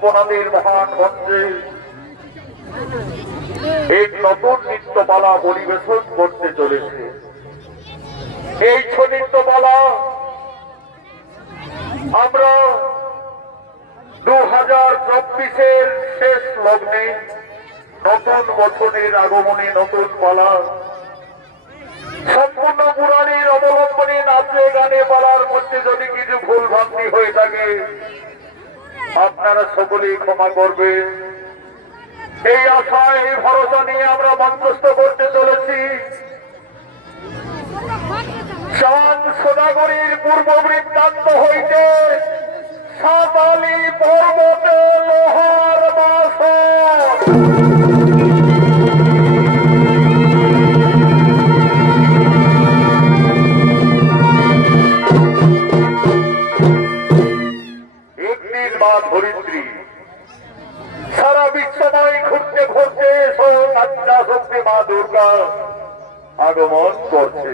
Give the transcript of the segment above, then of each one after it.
আপনাদের মহান মঞ্চে এক নতুন নৃত্যমালা পরিবেশন করতে চলেছে। এই নৃত্যমালা আমরা 2024-এর শেষ লগ্নে নতুন বছরের আগমনে নতুন পালা সম্পূর্ণ পুরাণের অবলম্বনে নাচে গানে পালার মধ্যে যদি কিছু ভুল ভ্রান্তি হয়ে থাকে আপনারা সকলেই ক্ষমা করবেন। এই আশা এই ভরসা নিয়ে আমরা মঞ্চস্থ করতে চলেছি চাঁদ সোনাগরীর পূর্ব বৃত্তান্ত হইতে সাতালি পর্বতে লোহার বাসন। একদিন মা ধরিত্রী সারা বিশ্বময় ঘুরতে ঘুরতে সত্যা শক্তি মা দুর্গা আগমন করছে।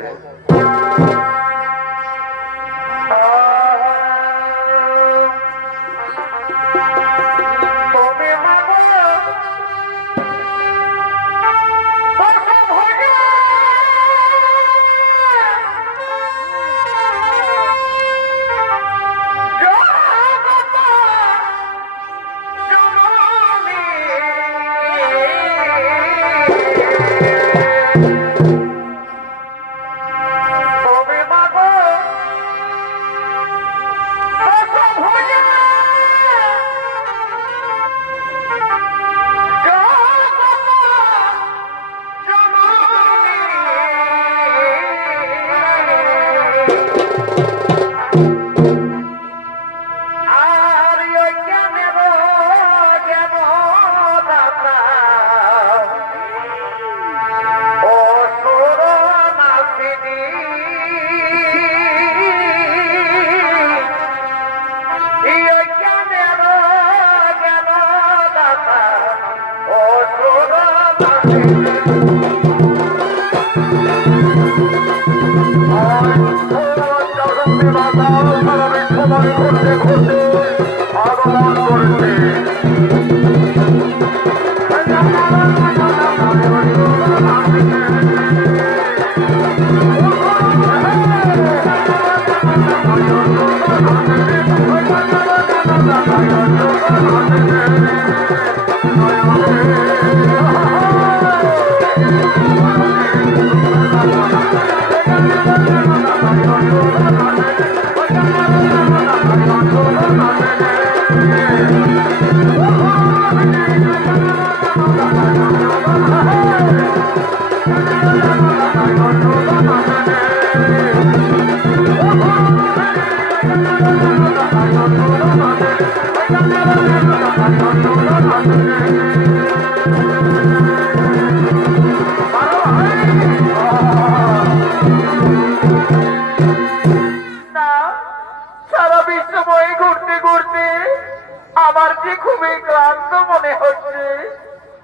আমার যে খুবই ক্লান্ত মনে হচ্ছে,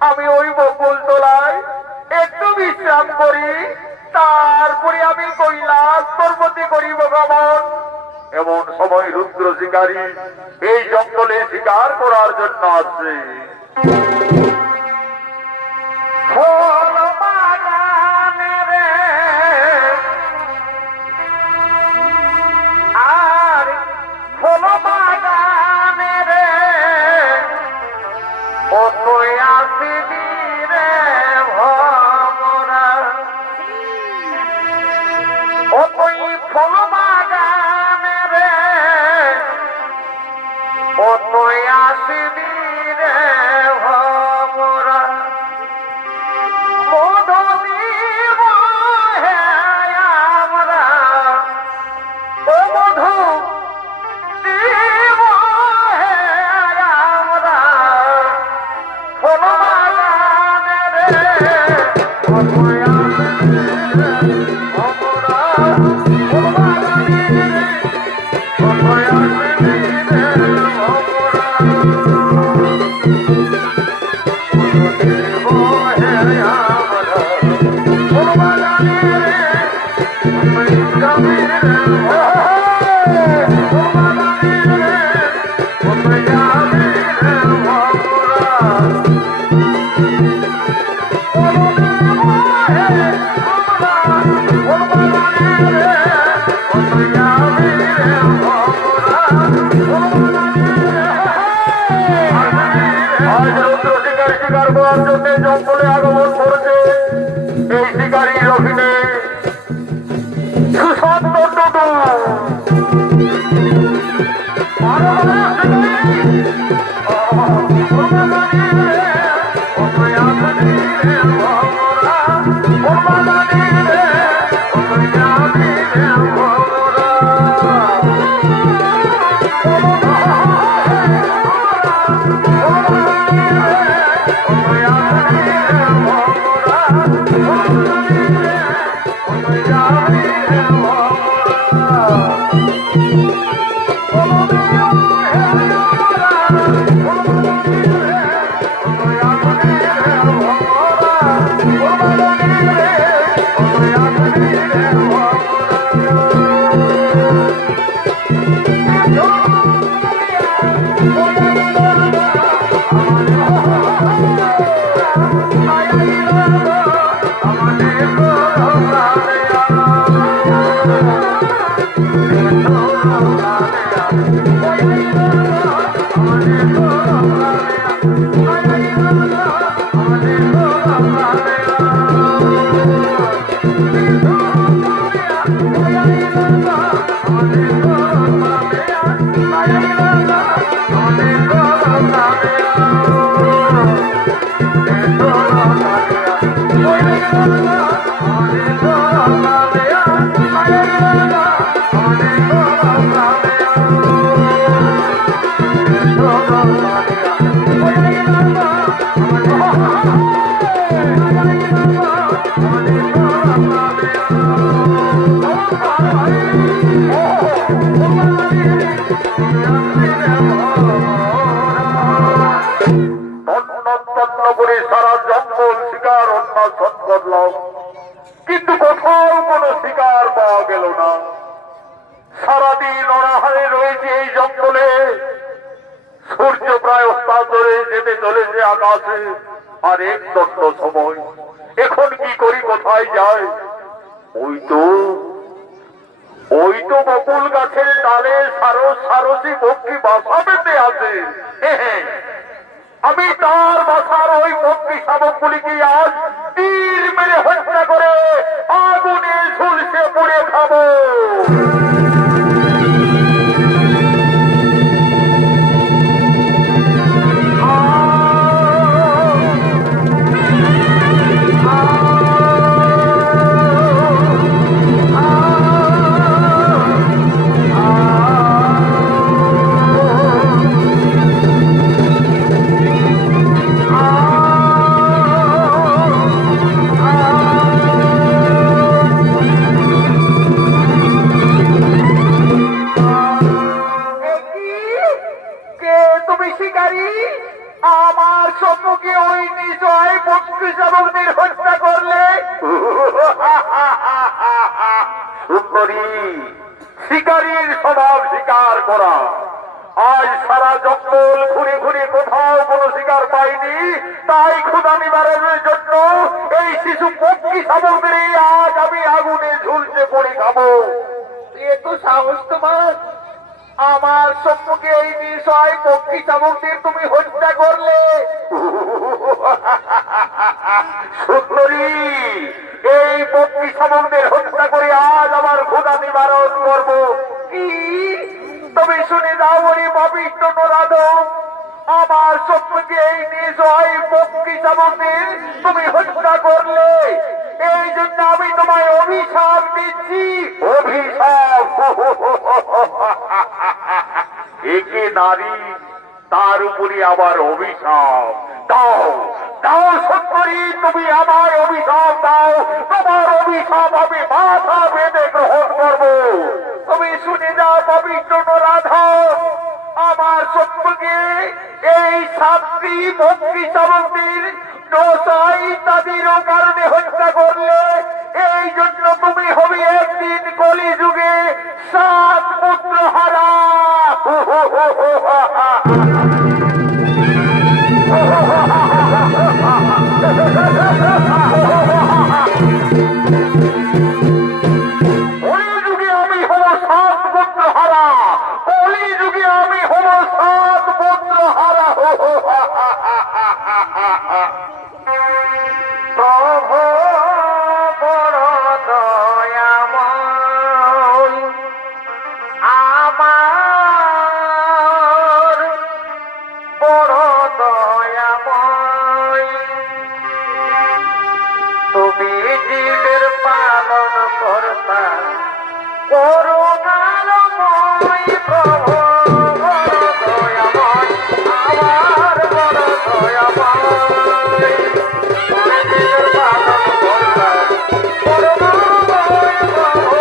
আমি ওই বকুল তলায় একটু বিশ্রাম করি, তারপরে আমি কৈলাস পর্বতে করিব ভ্রমণ। এমন সময় রুদ্র শিকারী এই জঙ্গলে শিকার করার জন্য আসছে। বাঘের শিকার করার জন্য জঙ্গলে আগমন করেছে এই শিকারীর অভিনয় সুশান্ত টুটু। কিন্তু কোথাও কোনো শিকার পাওয়া গেল না। সারাদিন অনাহারে রয়েছে এই জঙ্গলে। সূর্য প্রায় অস্তান্তরে যেতে চলেছে আকাশে, আর এক দণ্ড সময়। এখন কি করি, কোথায় যায়? ওই তো বকুল গাছের ডালে সারসী পক্ষী বাসা বেঁধে আছে। আমি তার বাসার ওই পক্ষী শাবকগুলিকে আজ তীর মেরে হত্যা করে আগুনে ঝুলসে পুড়ে খাবো। আমার সম্মুখে ওই নিশ্চয় পক্ষী শাবকদের হত্যা করলে। সুন্দরী, শিকারীর স্বভাব শিকার করা। আজ সারা জঙ্গল ঘুরে ঘুরে কোথাও কোনো শিকার পাইনি, তাই ক্ষুধা নিবারণের জন্য এই শিশু পক্ষী শাবকদের আজ আমি আগুনে ঝুলছে পড়ে খাবো। এত সাহস তোমার? আমার সম্মুখে এই নিশ্চয় পক্ষী শাবকদের তুমি হত্যা করলে। সুন্দরী, এই পক্ষী শাবকদের হত্যা করে আজ আমার ক্ষুধা নিবারণ করব। কি তুমি শুনে যাও ওরে পাপিষ্ঠ নরাধ, আমার সম্মুখে এই নিশ্চয় পক্ষী শাবকদের তুমি হত্যা করলে। এই জন্য আমি তোমায় অভিশাপ দিচ্ছি। অভিশাপ? একে নারী, তার উপরে আবার অভিশাপ? দাও দাও সুন্দরী, তুমি আমায় অভিশাপ দাও। তোমার অভিশাপ আমি মাথা বেঁধে গ্রহণ করব। তুমি শুনে যাও পবিত্র রাধা, আমার সম্মুখে এই শাস্তি পক্ষী শাবকদের নশাই তাদেরও কারণে হত্যা করলে। এই জন্য তুমি হবে একদিন কলি যুগে 7 পুত্র হারা। কলি যুগে আমি হব 7 পুত্র হারা। কলি যুগে আমি হব 7 পুত্র হারা। দয়াময় তুমি জীবের পালন কর্তা করুণাময় প্রভু বড় দয়াময় আমার বড় দয়াময় তুমি জীবের পালন কর্তা করুণাময় প্রভু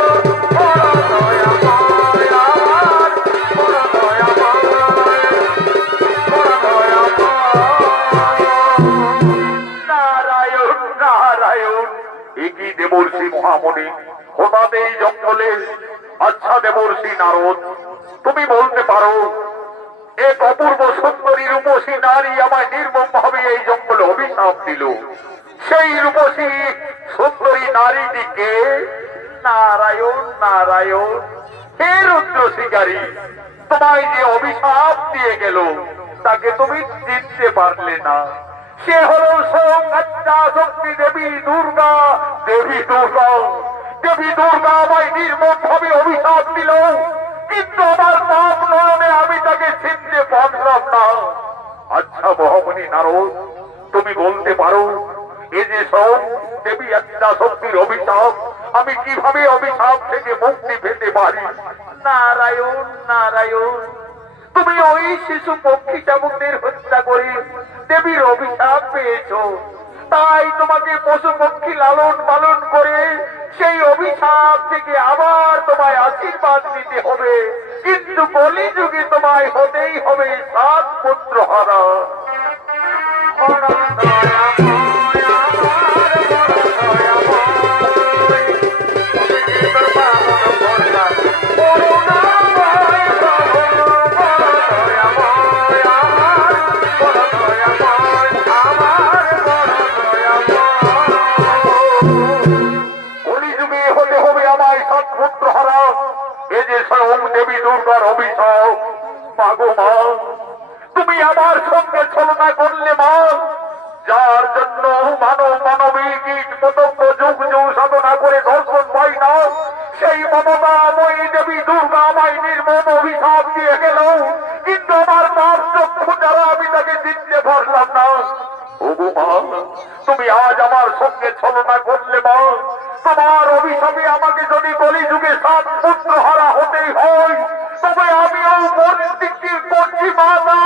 বড় দয়াময় আমার বড় দয়াময় বড় দয়াময় নারায়ণ নারায়ণ একি দেবর্ষি মহামণি হঠাৎ এই জঙ্গলে আচ্ছা দেবর্ষি নারদ তুমি বলতে পারো এক অপূর্ব সুন্দরী রূপসী নারী আমায় নির্মম ভাবে এই জঙ্গলে অভিশাপ দিল সেই রূপসী সুন্দরী নারীটিকে নারায়ণ নারায়ণ হে রুদ্র শিকারী তোমায় যে অভিশাপ দিয়ে গেল তাকে তুমি চিনতে পারলে না সে হল স্বয়ং আচ্ছা শক্তি দেবী দুর্গা দেবী দুর্গা দেবী দুর্গা আমায় নির্মম ভাবে অভিশাপ দিল কিন্তু আমার পাপ নয়নে আমি তাকে চিনতে পারলাম না আচ্ছা মহামণি নারদ তুমি বলতে পারো এই যে স্বয়ং দেবী আচ্ছা শক্তির অভিশাপ আমি কিভাবে অভিশাপ থেকে মুক্তি পেতে পারি নারায়ণ নারায়ণ তুমি ওই শিশু পক্ষী চাবুকদের হত্যা করে দেবীর অভিশাপ পেয়েছো তাই তোমাকে পশু পক্ষী লালন পালন করে সেই অভিশাপ থেকে আবার তোমায় আশীর্বাদ নিতে হবে কিন্তু কলিযুগে তোমায় হতেই হবে 7 পুত্র হারা দেবী দুর্গার অভিশাপ মাগো মা তুমি আমার সঙ্গে ছলনা করলে মা যার জন্য মানব মানবী কীট পতঙ্গ যুগ যুগ সাধনা করে দর্শন পাই না সেই মমতাময়ী দেবী দুর্গা আমায় নির্মম অভিশাপ দিয়ে গেল কিন্তু আমার পাপ চক্ষু দ্বারা আমি তাকে চিনতে পারলাম না ওগো মা তুমি আজ আমার সঙ্গে ছলনা করলে মা তোমার অভিশাপে আমাকে যদি কলিযুগে 7 পুত্র হারা হতেই হয় তবে আমিও মন্দিরটি করছি মাতা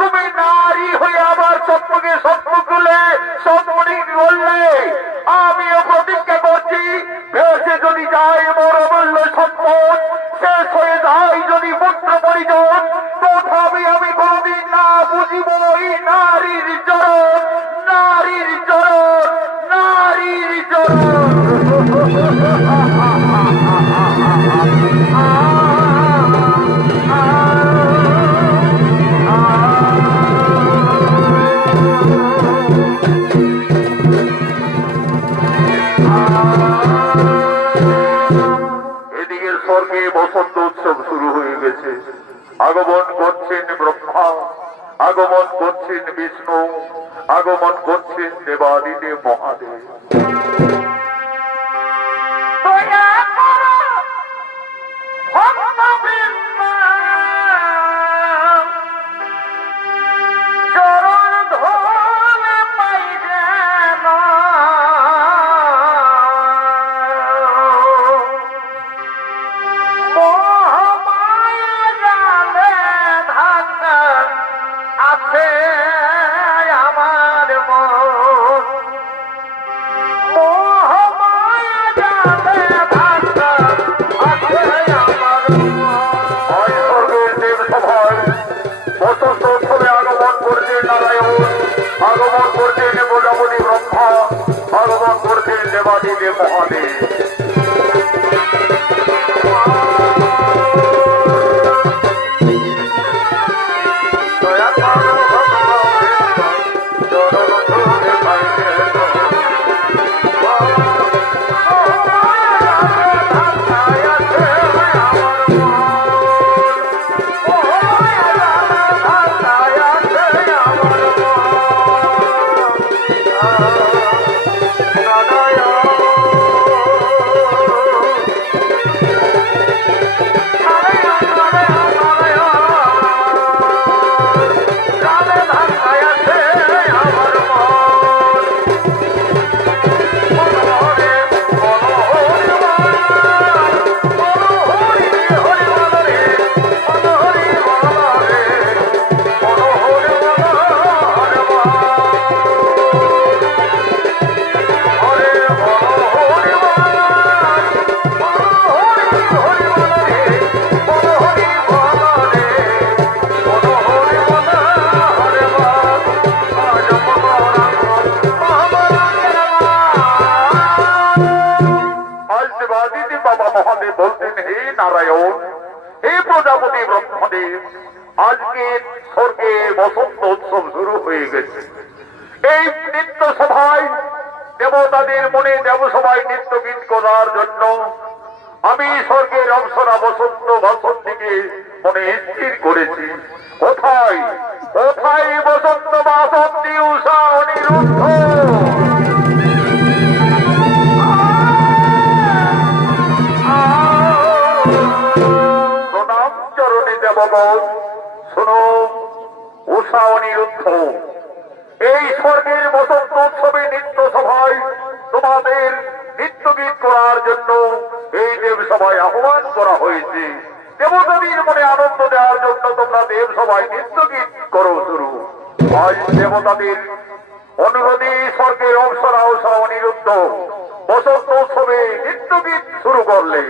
তুমি নারী হয়ে আবার সত্যকে সত্য তুলে সত্যি বললে আমিও প্রতিজ্ঞা করছি ভেসে যদি যায় মোর অমূল্য সম্পদ শেষ হয়ে যায় যদি পুত্র পরিজন তথাপি আমি কোনদিন না বুঝিব এই নারীর চরণ নারীর চরণ নারীর চরণ এদিকে স্বর্গে বসন্ত উৎসব শুরু হয়ে গেছে আগমন করছেন ব্রহ্মা আগমন করছেন বিষ্ণু আগমন করছেন দেবাদিদেব মহাদেব আগমন করছেন প্রজাপতি ব্রহ্মা আগমন করছেন দেবাদিদেব মহাদেব নারায়ণ, হে প্রজাপতি ব্রহ্মদেব, আজকে স্বর্গে বসন্ত উৎসব শুরু হয়ে গেছে। এই নৃত্য সভায় দেবতাদের মনে দেবসভায় নৃত্য গীত করার জন্য আমি স্বর্গের অপ্সরা বসন্ত বাসন্তীকে মনে স্থির করেছি। কোথায় কোথায় বসন্ত বাসন্তী উষা অনিরুদ্ধ? প্রণাম চরণে দেবগণ, শোনো উষা অনিরুদ্ধ, এই স্বর্গের বসন্ত উৎসবে নৃত্য সভায় তোমাদের নৃত্য গীত করার জন্য এই দেব সভায় আহ্বান করা হয়েছে। দেবতাদের মনে আনন্দ দেওয়ার জন্য তোমরা দেব সভায় নৃত্য গীত করো শুরু। আজ দেবতাদের অনুরোধে স্বর্গের অপ্সরা উষা অনিরুদ্ধ বসন্ত উৎসবে নৃত্য গীত শুরু করলে।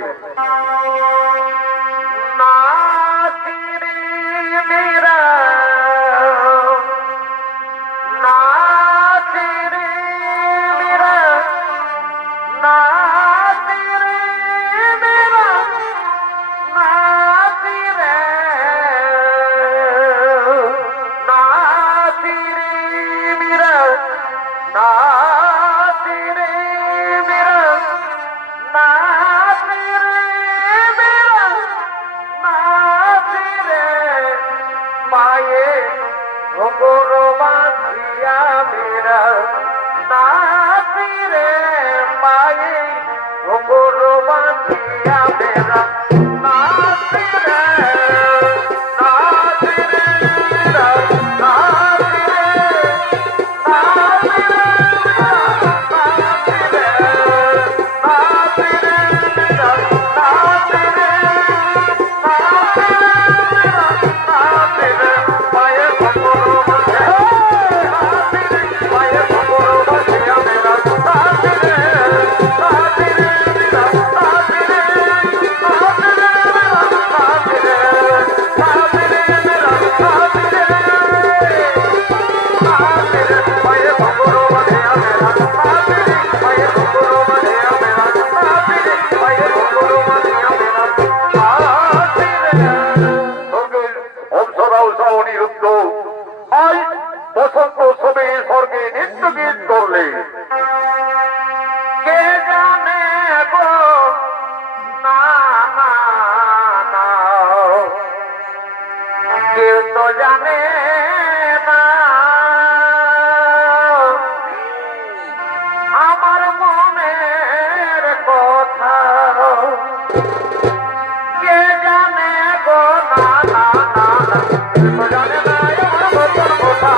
বসন্ত উৎসবে স্বর্গে নৃত্য গীত করলে। কে জানে গো না কেউ তো জানে না আমার মনের কথা। কে জানে গো না কেউ তো জানে না আমার মনের কথা।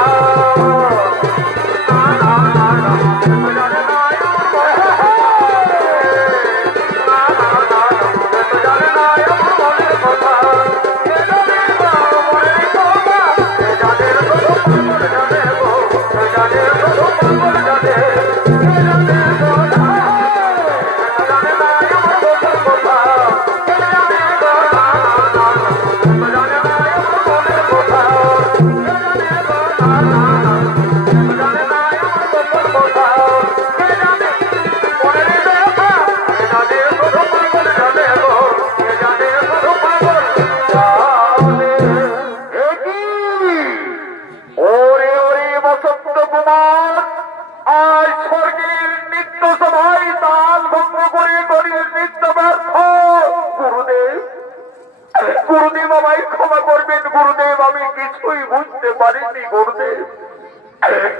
গুরুদেব আমায় ক্ষমা করবেন গুরুদেব, আমি কিছুই বুঝতে পারিনি গুরুদেব।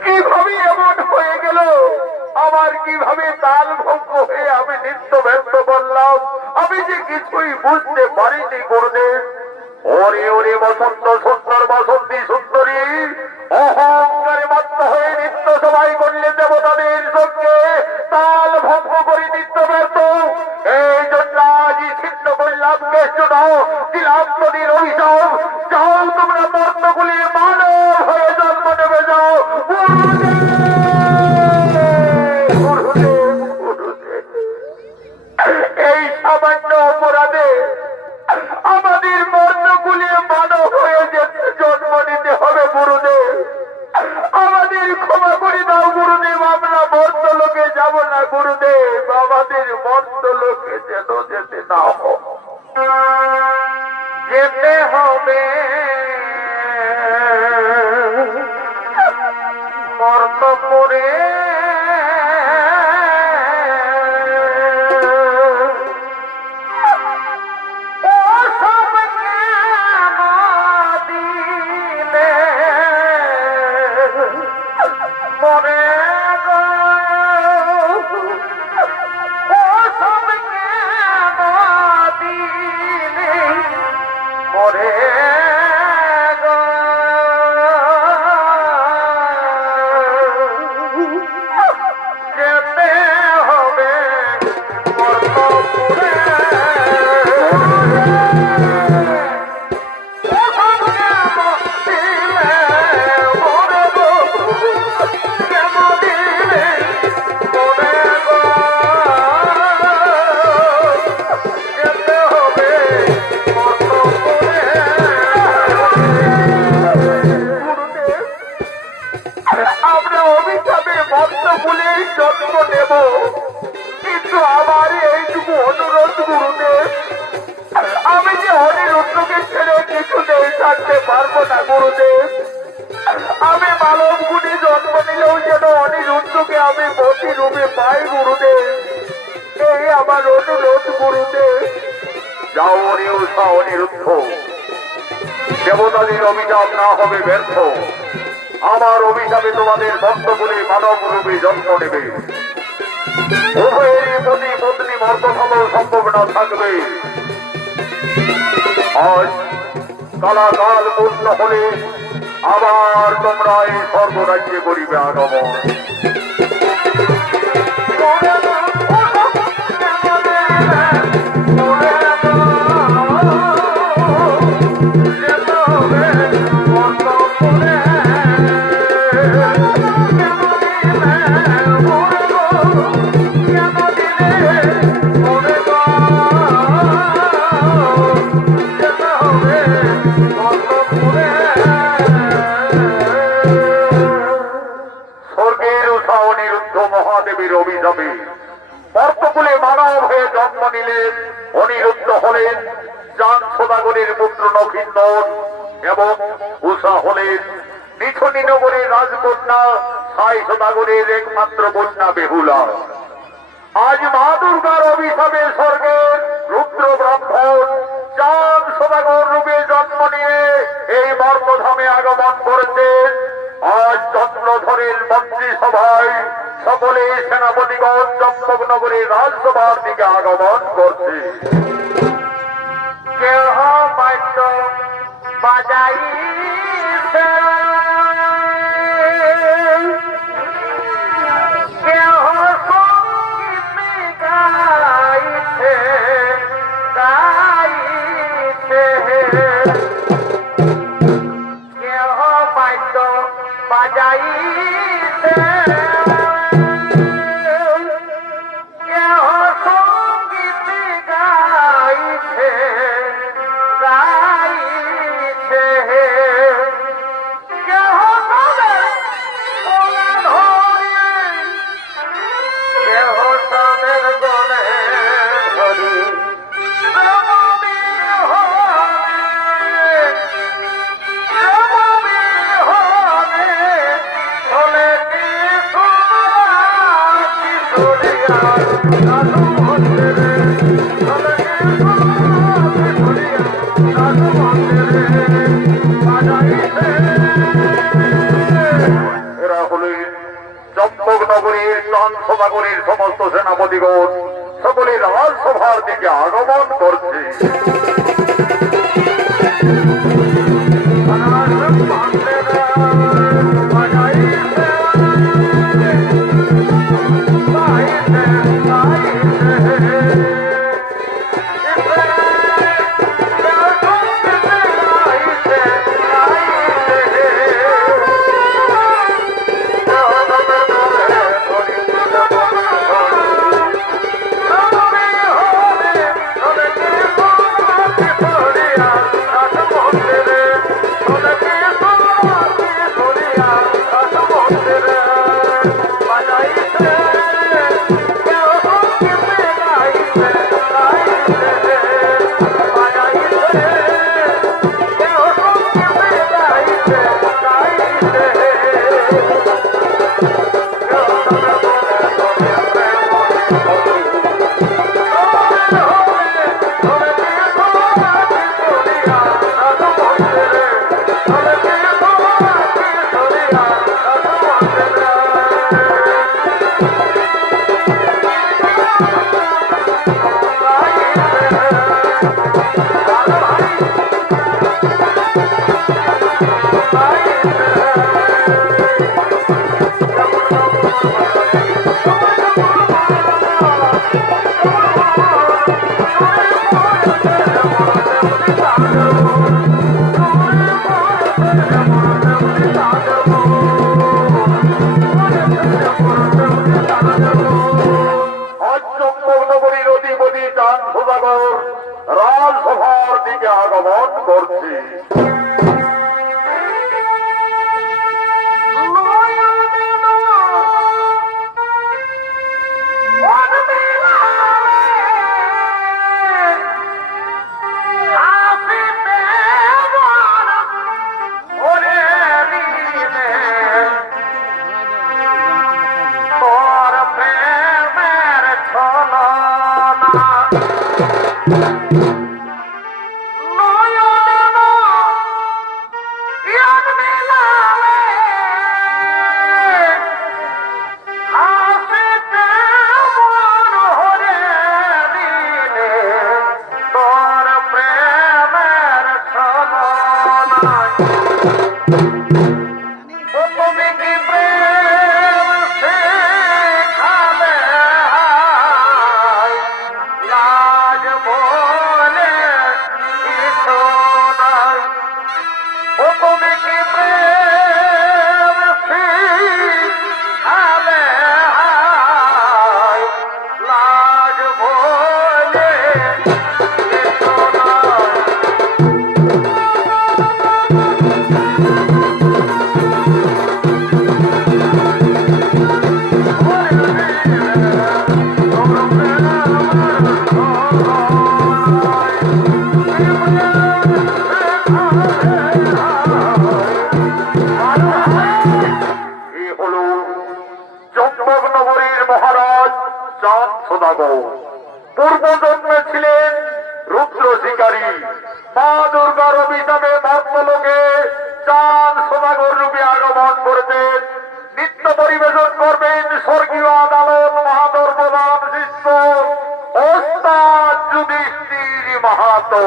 কিভাবে এমন হয়ে গেল, আমার কিভাবে তাল ভঙ্গ হয়ে আমি নৃত্য ব্যস্ত করলাম, আমি যে কিছুই বুঝতে পারিনি গুরুদেব। ওরে ওরে বসন্ত সুন্দর বসন্তী সুন্দরী, অহংকারে মত্ত হয়ে নৃত্য সবাই করলে দেবতাদের সঙ্গে তাল ভঙ্গ করে নৃত্য ব্যস্ত। এই জন্য আজই ছিন্ন করলাম কেষ্ট দাও, দিলাম নদীর অভিশাপ। যাও তোমরা মর্তগুলি মানব হয়ে জন্ম নেবে যাও। এই সামান্য অপরাধে আমাদের মর্তগুলি মানব হয়ে জন্ম নিতে হবে গুরুদেব। আমাদের ক্ষমা করে দাও গুরুদেব, আমরা মর্ত লোকে যাব না গুরুদেব, আমাদের মর্ত লোকে যেন যেতে না হোক। অভিশাপের মন্ত্র বলে জন্ম নেব, কিন্তু আমার এইটুকু অনুরোধ গুরুদেব, আমি যে অনিরুদ্ধকে ছেড়ে কিছুতেই থাকতে পারবো না গুরুদেব। আমি মানব গুণে জন্ম নিলেও যেন অনিরুদ্ধকে আমি মতি রূপে পাই গুরুদেব, এই আমার অনুরোধ গুরুদেব। যাও অনিরুদ্ধ, অনিরুদ্ধ, দেবতাদের অভিশাপ না হবে ব্যর্থ। আমার অভিশাপে তোমাদের ভক্ত বলে মানব রূপে জন্ম নেবে। উভয়েরই পতি পত্নী মর্তভাব সম্ভাবনা থাকবে। আজ কালাকাল পূর্ণ হলে আবার তোমরা এই স্বর্গরাজ্যে করিবে আগমন। অভিশাপে মর্তকুলে মানব হয়ে জন্ম নিলেন। অনিরুদ্ধ হলেন চাঁদ সদাগরের পুত্র নক্ষিন্দর এবং উষা হলেন নিছনি নগরের রাজকন্যা সাই সদাগরের একমাত্র কন্যা বেহুলা। আজ মা দুর্গার অভিশাপে স্বর্গের রুদ্র ব্রাহ্মণ চাঁদ সদাগর রূপে জন্ম নিয়ে এই মর্তধামে আগমন করেছেন। আজ চন্দ্রধরের মন্ত্রিসভায় সকলে সেনাপতিগণ চম্পকনগরের রাজসভার দিকে আগমন করছে। কেহ বাদ্য বাজাইছে, কেহ সঙ্গীত গাইছে গাইছে, কেহ বাদ্য বাজাইছে, এরা হলেন চম্পকনগরের চাঁদসভাগরের সমস্ত সেনাপতিগণ সকলে রাজসভার দিকে আগমন করছে। সদাগর। পূর্ব জন্মে ছিলেন রুদ্র শিকারী। মা দুর্গার অভিশাপে মর্তলোকে চাঁদ সদাগর রূপে আগমন করেছেন। নিত্য পরিবেশন করবেন স্বর্গীয় আদালত মাহাতোর প্রধান শিষ্য ওস্তাদ যুধিষ্ঠির মাহাতো।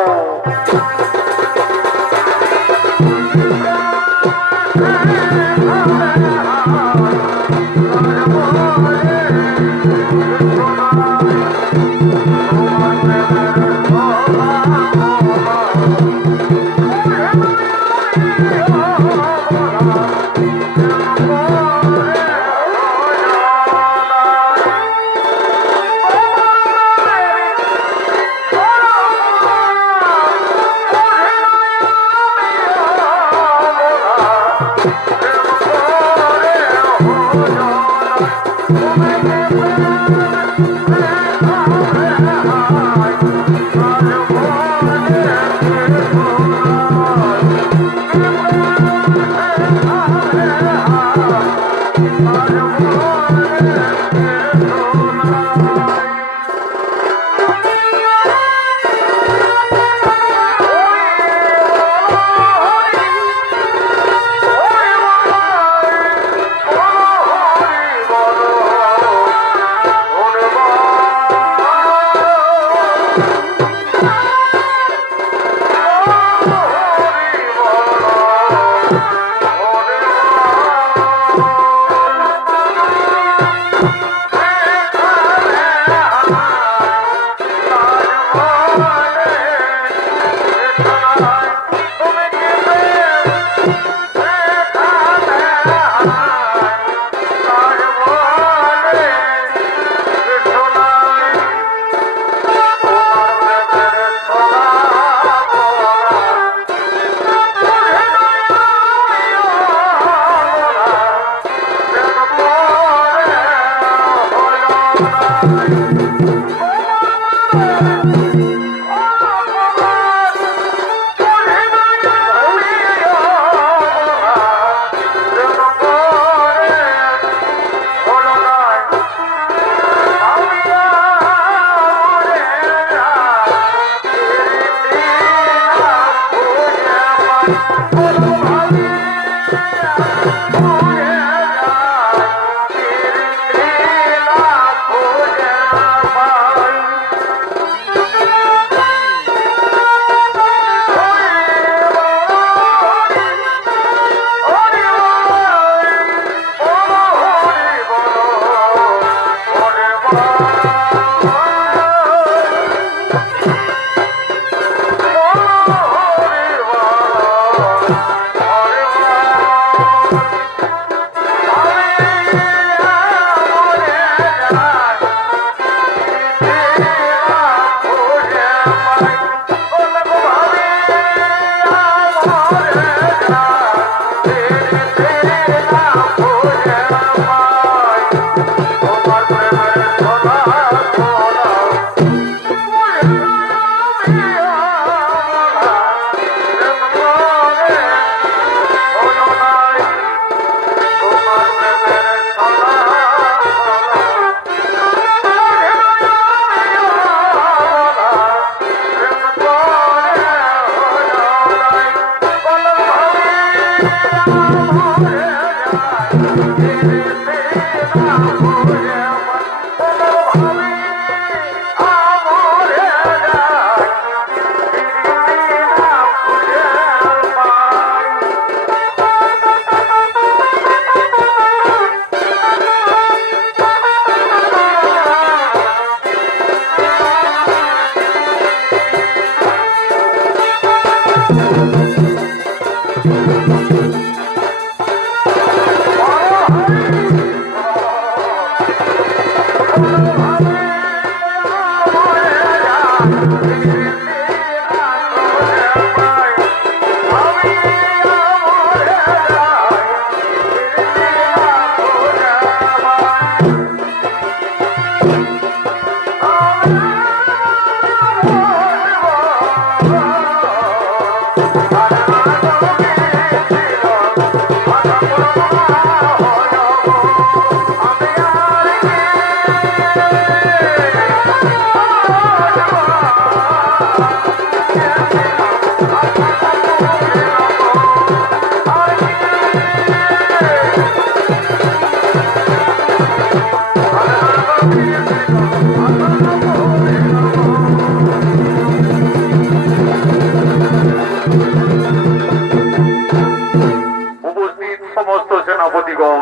সেনাপতিগণ,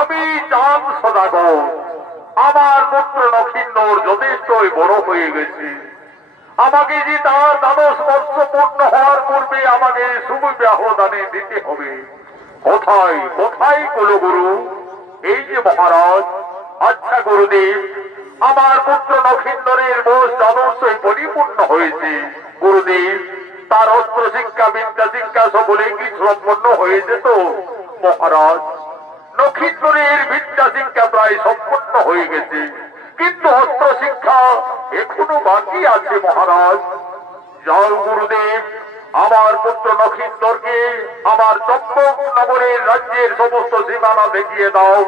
আমি চাঁদ সদাগর, আমার পুত্র নক্ষিন্দর যথেষ্টই বড় হয়ে গেছে। আমাকে যে তার দ্বাদশ বর্ষ পূর্ণ হওয়ার পূর্বে আমাকে সুবিবাহ দানে দিতে হবে। কোথায় কোথায় কুলগুরু? এই যে মহারাজ। আচ্ছা গুরুদেব, আমার পুত্র নক্ষিন্দরের বয়স দ্বাদশই পরিপূর্ণ হয়েছে। গুরুদেব, তার অস্ত্র শিক্ষা বিদ্যা শিক্ষা সকলে কি সম্পন্ন হয়েছে তো? মহারাজ, নক্ষিন্দরের বিদ্যা শিক্ষা প্রায় সম্পন্ন হয়ে গেছে, কিন্তু অস্ত্র শিক্ষা এখনো বাকি আছে মহারাজ। যাও গুরুদেব, আমার পুত্র নক্ষিন্দরকে আমার চম্পক নগরের রাজ্যের সমস্ত সীমানা দেখিয়ে দাও,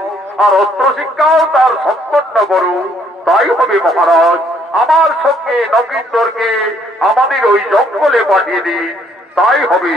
আর অস্ত্র শিক্ষাও তার সম্পন্ন করো। তাই হবে মহারাজ। আমার সঙ্গে নক্ষিন্দরকে আমাদের ওই জঙ্গলে পাঠিয়ে দিন, তাই হবে।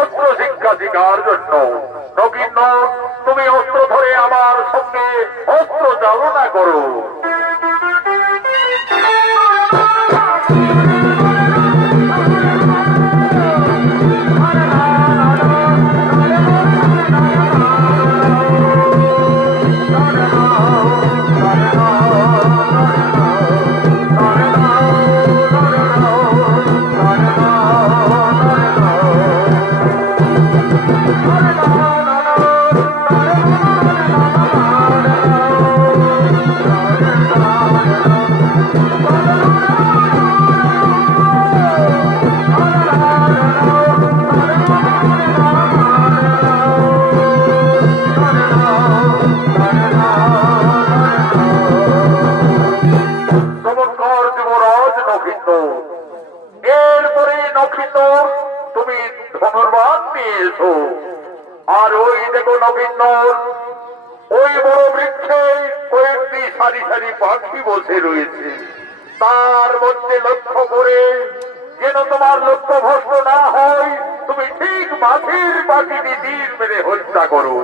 অস্ত্র শিক্ষা শিখার জন্য। নগিন্দর, তুমি অস্ত্র ধরে আমার সঙ্গে অস্ত্র চালনা করো। এরপরে নক্ষিন্দর, তুমি ধনুর্বাদ নিয়ে এসো। আর ওই দেখো নক্ষিন্দর, ওই বড় বৃক্ষে কয়েকটি সারি সারি পাখি বসে রয়েছে। তার মধ্যে লক্ষ্য করে যেন তোমার লক্ষ্য ভ্রষ্ট না হয়, তুমি ঠিক মাঝির পাখিটি তীর মেরে হত্যা করো।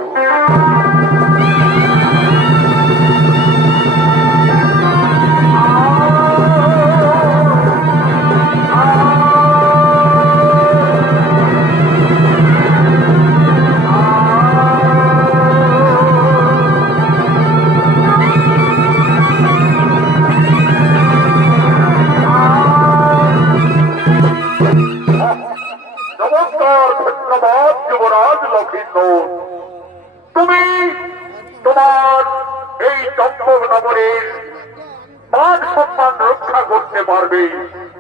পারবে।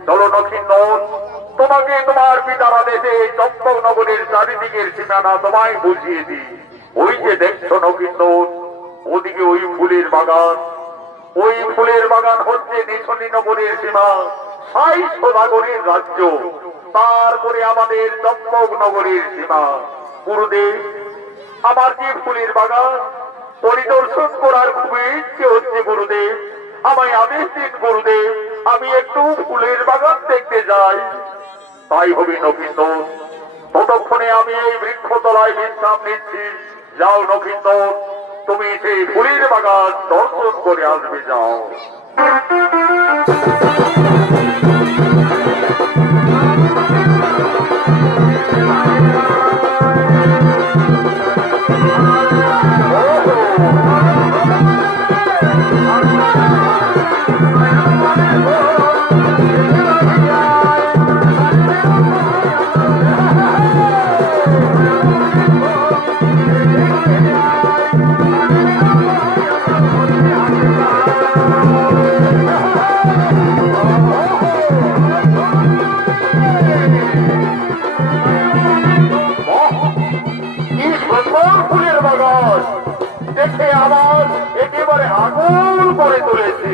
চলো নক্ষিন্দর, তোমাকে তোমার পিতার আদেশে চম্পক নগরের চারিদিকের সীমানা তোমায় বুঝিয়ে দিই। ওই যে দেখছো নক্ষিন্দর, ওদিকে ওই ফুলের বাগান, ওই ফুলের বাগান হচ্ছে নিশনি নগরের সীমা, সাই সদাগরের রাজ্য, তারপরে আমাদের চম্পক নগরের সীমা। গুরুদেব, আমার যে ফুলের বাগান পরিদর্শন করার খুবই ইচ্ছে হচ্ছে গুরুদেব, আমায় আদেশ দিন গুরুদেব, আমি একটু ফুলের বাগান দেখতে যাই। তাই হবে নক্ষিন্দর, ততক্ষণে আমি এই বৃক্ষতলায় বিশ্রাম নিচ্ছি। যাও নক্ষিন্দর, তুমি সেই ফুলের বাগান দর্শন করে আসবে, যাও। দেখে আমার একেবারে আগুন করে তুলেছে।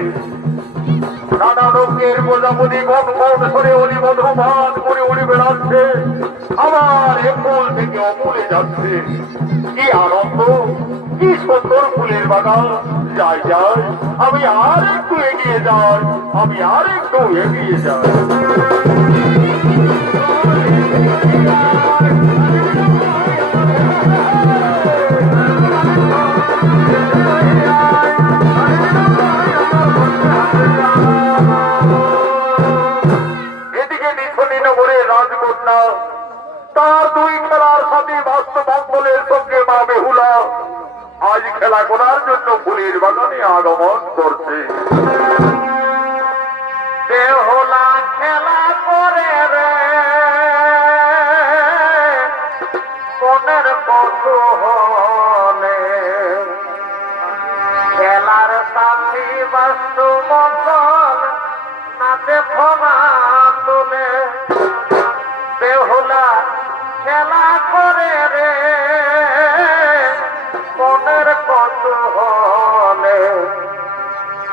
নানা রঙের প্রজাপতি কোন কোন সরে অলি মধুমান করে উড়ে বেড়াচ্ছে, আমার এ ফুল থেকে অমূলে যাচ্ছে। কি আনন্দ, কি সুন্দর ফুলের বাগান। যাই যাই, আমি আর একটু এগিয়ে যাই, আমি আর একটু এগিয়ে যাই। তার দুই খেলার সাথে বাস্তবঙ্গলের সঙ্গে মা বেহুলা আজ খেলা করার জন্য ফুলের বাগানে আগমন করছে। বেহুলা খেলা করে রে মনের কৌতূহলে, খেলার সাথী বাস্তবঙ্গল নাচে ফোনা তোলে। বেহুলা খেলা করে রে মনের কৌতূহলে,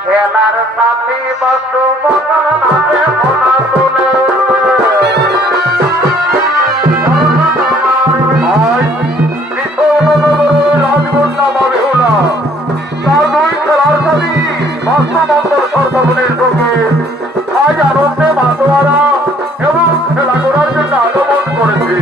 খেলার সাথী বাস্তবঙ্গল নাচে ফোনা তোলে। রাজকন্যা মা বেহুলা তার দুই খেলার সাথী বাস্তবঙ্গল সর্বগুণের সঙ্গে আজ আনন্দে মাতোয়ারা এবং খেলা করার জন্য আগমন করেছে।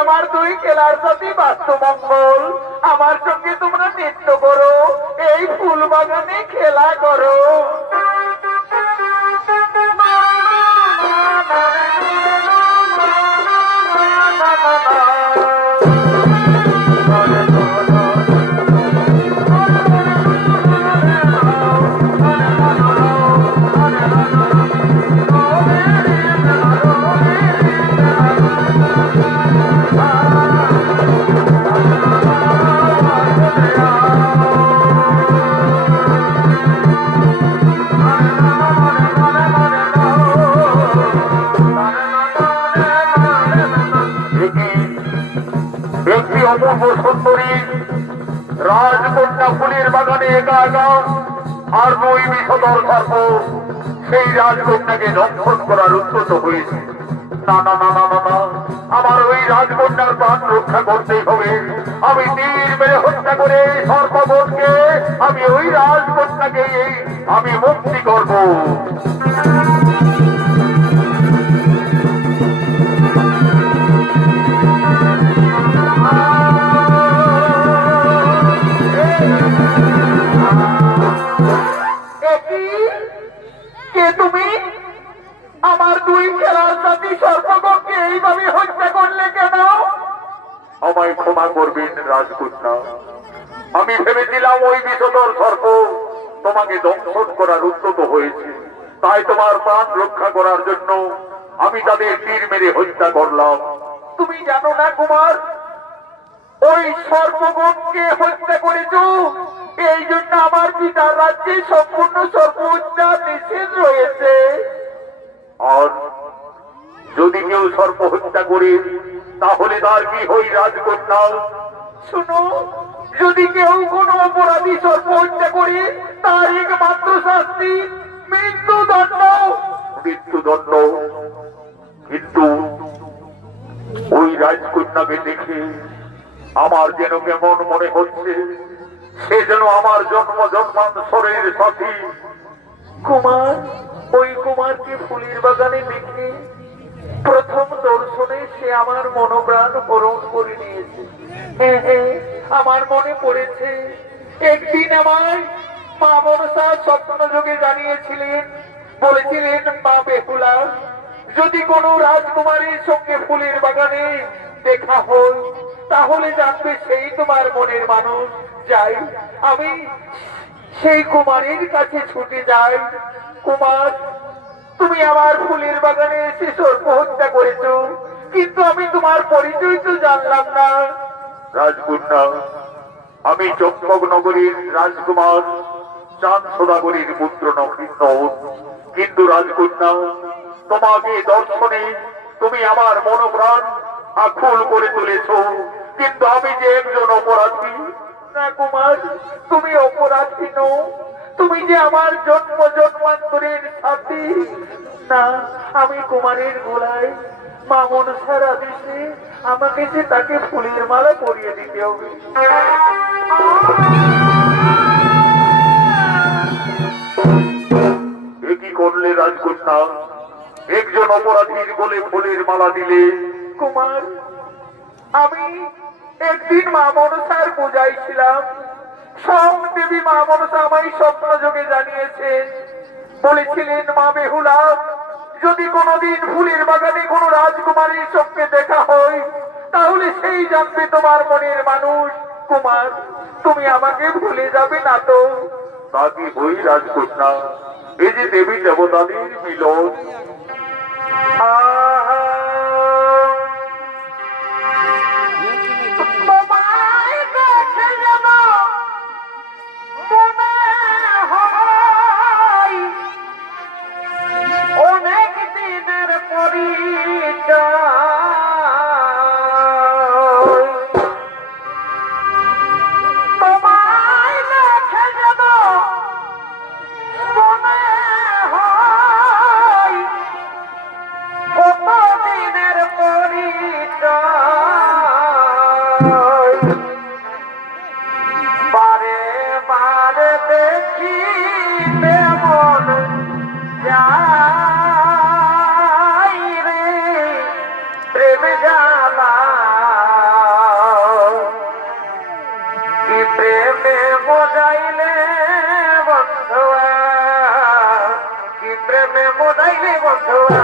আমার দুই খেলার সাথী বাস্তবঙ্গল, আমার সঙ্গে তোমরা নৃত্য করো, এই ফুল বাগানে খেলা করো। অপূর্ব সুন্দরী রাজকন্যা ফুলের বাগানে একা একা আর দুই বিষধর সর্প সেই রাজকন্যাকে দংশন করার উদ্যত হয়েছে। না না না না না না, আমার ওই রাজকন্যার প্রাণ রক্ষা করতেই হবে। আমি তীর মেরে হত্যা করে সর্পবনকে আমি ওই রাজকন্যাকে আমি মুক্তি করব। কে তুমি? আমার দুই খেলার সাথী সর্পগণকে এইভাবে হত্যা করলে কেন? আমায় ক্ষমা করবেন রাজকন্যা, আমি ভেবেছিলাম ওই বিষধর সর্প তোমাকে দংশন করার উদ্যত হয়েছে, তাই তোমার প্রাণ রক্ষা করার জন্য আমি তাদের তীর মেরে হত্যা করলাম। তুমি জানো না কুমার, ওই সর্পগণকে হত্যা করেছ, এই জন্য আমার পিতার রাজ্যে সম্পূর্ণ সর্প হত্যা নিষেধ রয়েছে। আর যদি কেউ সর্প হত্যা করে তাহলে তার কি হই রাজকন্যা? শুনো, যদি কেউ কোনো অপরাধী সর্প হত্যা করে তার একমাত্র শাস্তি মৃত্যুদণ্ড। মৃত্যুদণ্ড? কিন্তু ওই রাজকন্যাকে দেখে আমার যেন কেমন মনে হচ্ছে সে যেন আমার জন্ম জন্মান্তরের সাথী। কুমার, ওই কুমারকে ফুলের বাগানে দেখে প্রথম দর্শনে সে আমার মনোপ্রাণ হরণ করে নিয়েছে। হ্যাঁ হ্যাঁ, আমার মনে পড়েছে একদিন আমার মা মনসা স্বপ্ন যোগে জানিয়েছিলেন, বলেছিলেন মা বেহুলা, যদি কোনো রাজকুমারীর সঙ্গে ফুলের বাগানে দেখা হয় তাহলে জানবে সেই তোমার মনের মানুষ। যাই, আমি সেই কুমারীর কাছে ছুটে যাই। কুমার, তুমি আমার ফুলের বাগানে এসে সর্প হত্যা করেছো, কিন্তু আমি তোমার পরিচয় তো জানলাম না। রাজকন্যা, আমি চম্পক নগরীর রাজকুমার চাঁদ সদাগরীর পুত্র নক্ষিন্ন। কিন্তু রাজকন্যা, তোমাকে দর্শনে তুমি আমার মনোপ্রাণ আকুল করে তুলেছ, কিন্তু আমি যে একজন অপরাধী। না কুমার, তুমি অপরাধী নও, তুমি যে আমার জন্ম জন্মান্তরের সাথী। না, আমি কুমারের গোলায় মা মনসার আদেশে আমাকে যে তাকে ফুলের মালা পরিয়ে দিতে হবে। এ কি করলে রাজকন্যা? একজন অপরাধীর গলে ফুলের মালা দিলে? কুমার, আমি একদিন মা মনসার পূজায় ছিলাম। সব দেবী মা মনসা আমায় স্বপ্ন যোগে জানিয়েছেন, বলেছিলেন মা বেহুলা, যদি কোনোদিন ফুলের বাগানে কোনো রাজকুমারীর সঙ্গে দেখা হয় তাহলে সেই জানবে তোমার মনের মানুষ। কুমার, তুমি আমাকে ভুলে যাবে না তো? তা কি হই রাজকন্যা, এই যে দেবী দেবতাদের মিলন। তোমায় দেখে যেন মনে হয় অনেক দিনের পরিচয়। তোমায় দেখে যেন মনে হয় কত দিনের পরিচয়। বারে বারে দেখি মন যাই রে, প্রেম জ্বালা কি প্রেমে মজাইলে বন্ধুয়া, কি প্রেমে মজাইলে বন্ধুয়া।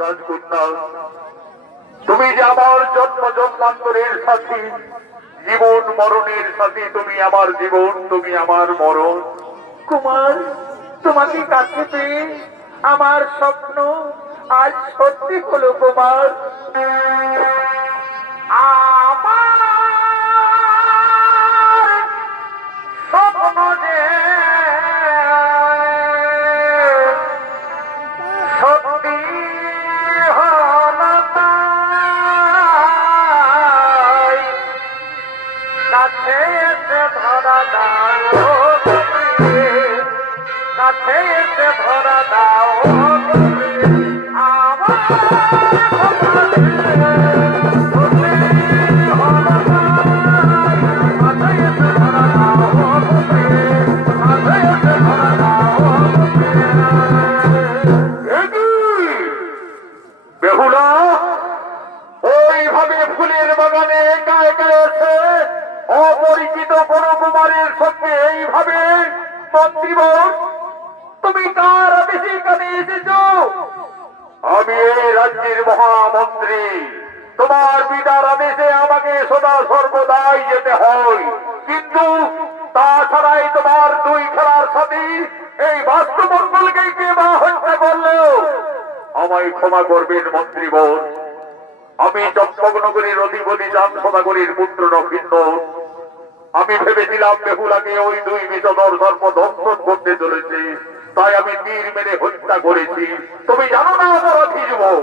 রাজকন্যা, তুমি যে আমার জন্ম জন্মান্তরের সাথী, জীবন মরণের সাথী, তুমি আমার জীবন, তুমি আমার মরণ। কুমার, তোমাকে কাছে পেয়ে আমার স্বপ্ন আজ সত্যি হলো কুমার। কাছে এসে ধরা দাও কাছে এসে ধরা দাও বেহুলা ওইভাবে ফুলের বাগানে একা একা এসে অপরিচিত কোন কুমারের সঙ্গে এইভাবে মন্ত্রীবর তুমি কার আদেশে এখানে এসেছো? আমি এই রাজ্যের মহামন্ত্রী, তোমার পিতার আদেশে আমাকে সদা সর্বদাই যেতে হয়, কিন্তু তাছাড়াই তোমার দুই খেলার সাথী এই বাস্তুমঙ্গলকে কে বা হত্যা করলো? আমায় ক্ষমা করবেন মন্ত্রীবর, আমি চম্পকনগরীর অধিপতি চাঁদ সদাগরীর পুত্র নক্ষিন্দর। আমি ভেবেছিলাম বেহুলাকে ওই দুই বিষধর সর্প দর্শন করতে চলেছে, তাই আমি তীর মেরে হত্যা করেছি। তুমি জানো না অপরাধী যুবক,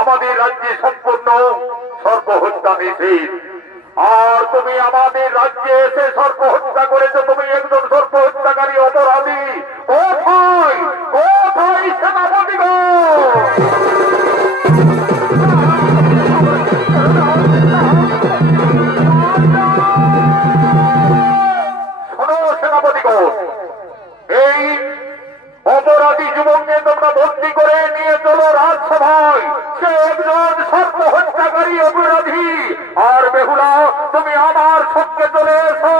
আমাদের রাজ্যে সম্পূর্ণ সর্প হত্যা নিষেধ, আর তুমি আমাদের রাজ্যে এসে সর্প হত্যা করেছো। তুমি একজন সর্প হত্যাকারী অপরাধী। কোথায় কোথায় সেনাপতিগণ? শোনো সেনাপতিগণ, এই অপরাধী যুবককে তোমরা বন্দী করে নিয়ে চলো রাজসভায়। সে একজন সর্প হত্যাকারী অপরাধী। আর বেহুলা, তুমি আমার সঙ্গে চলে এসো।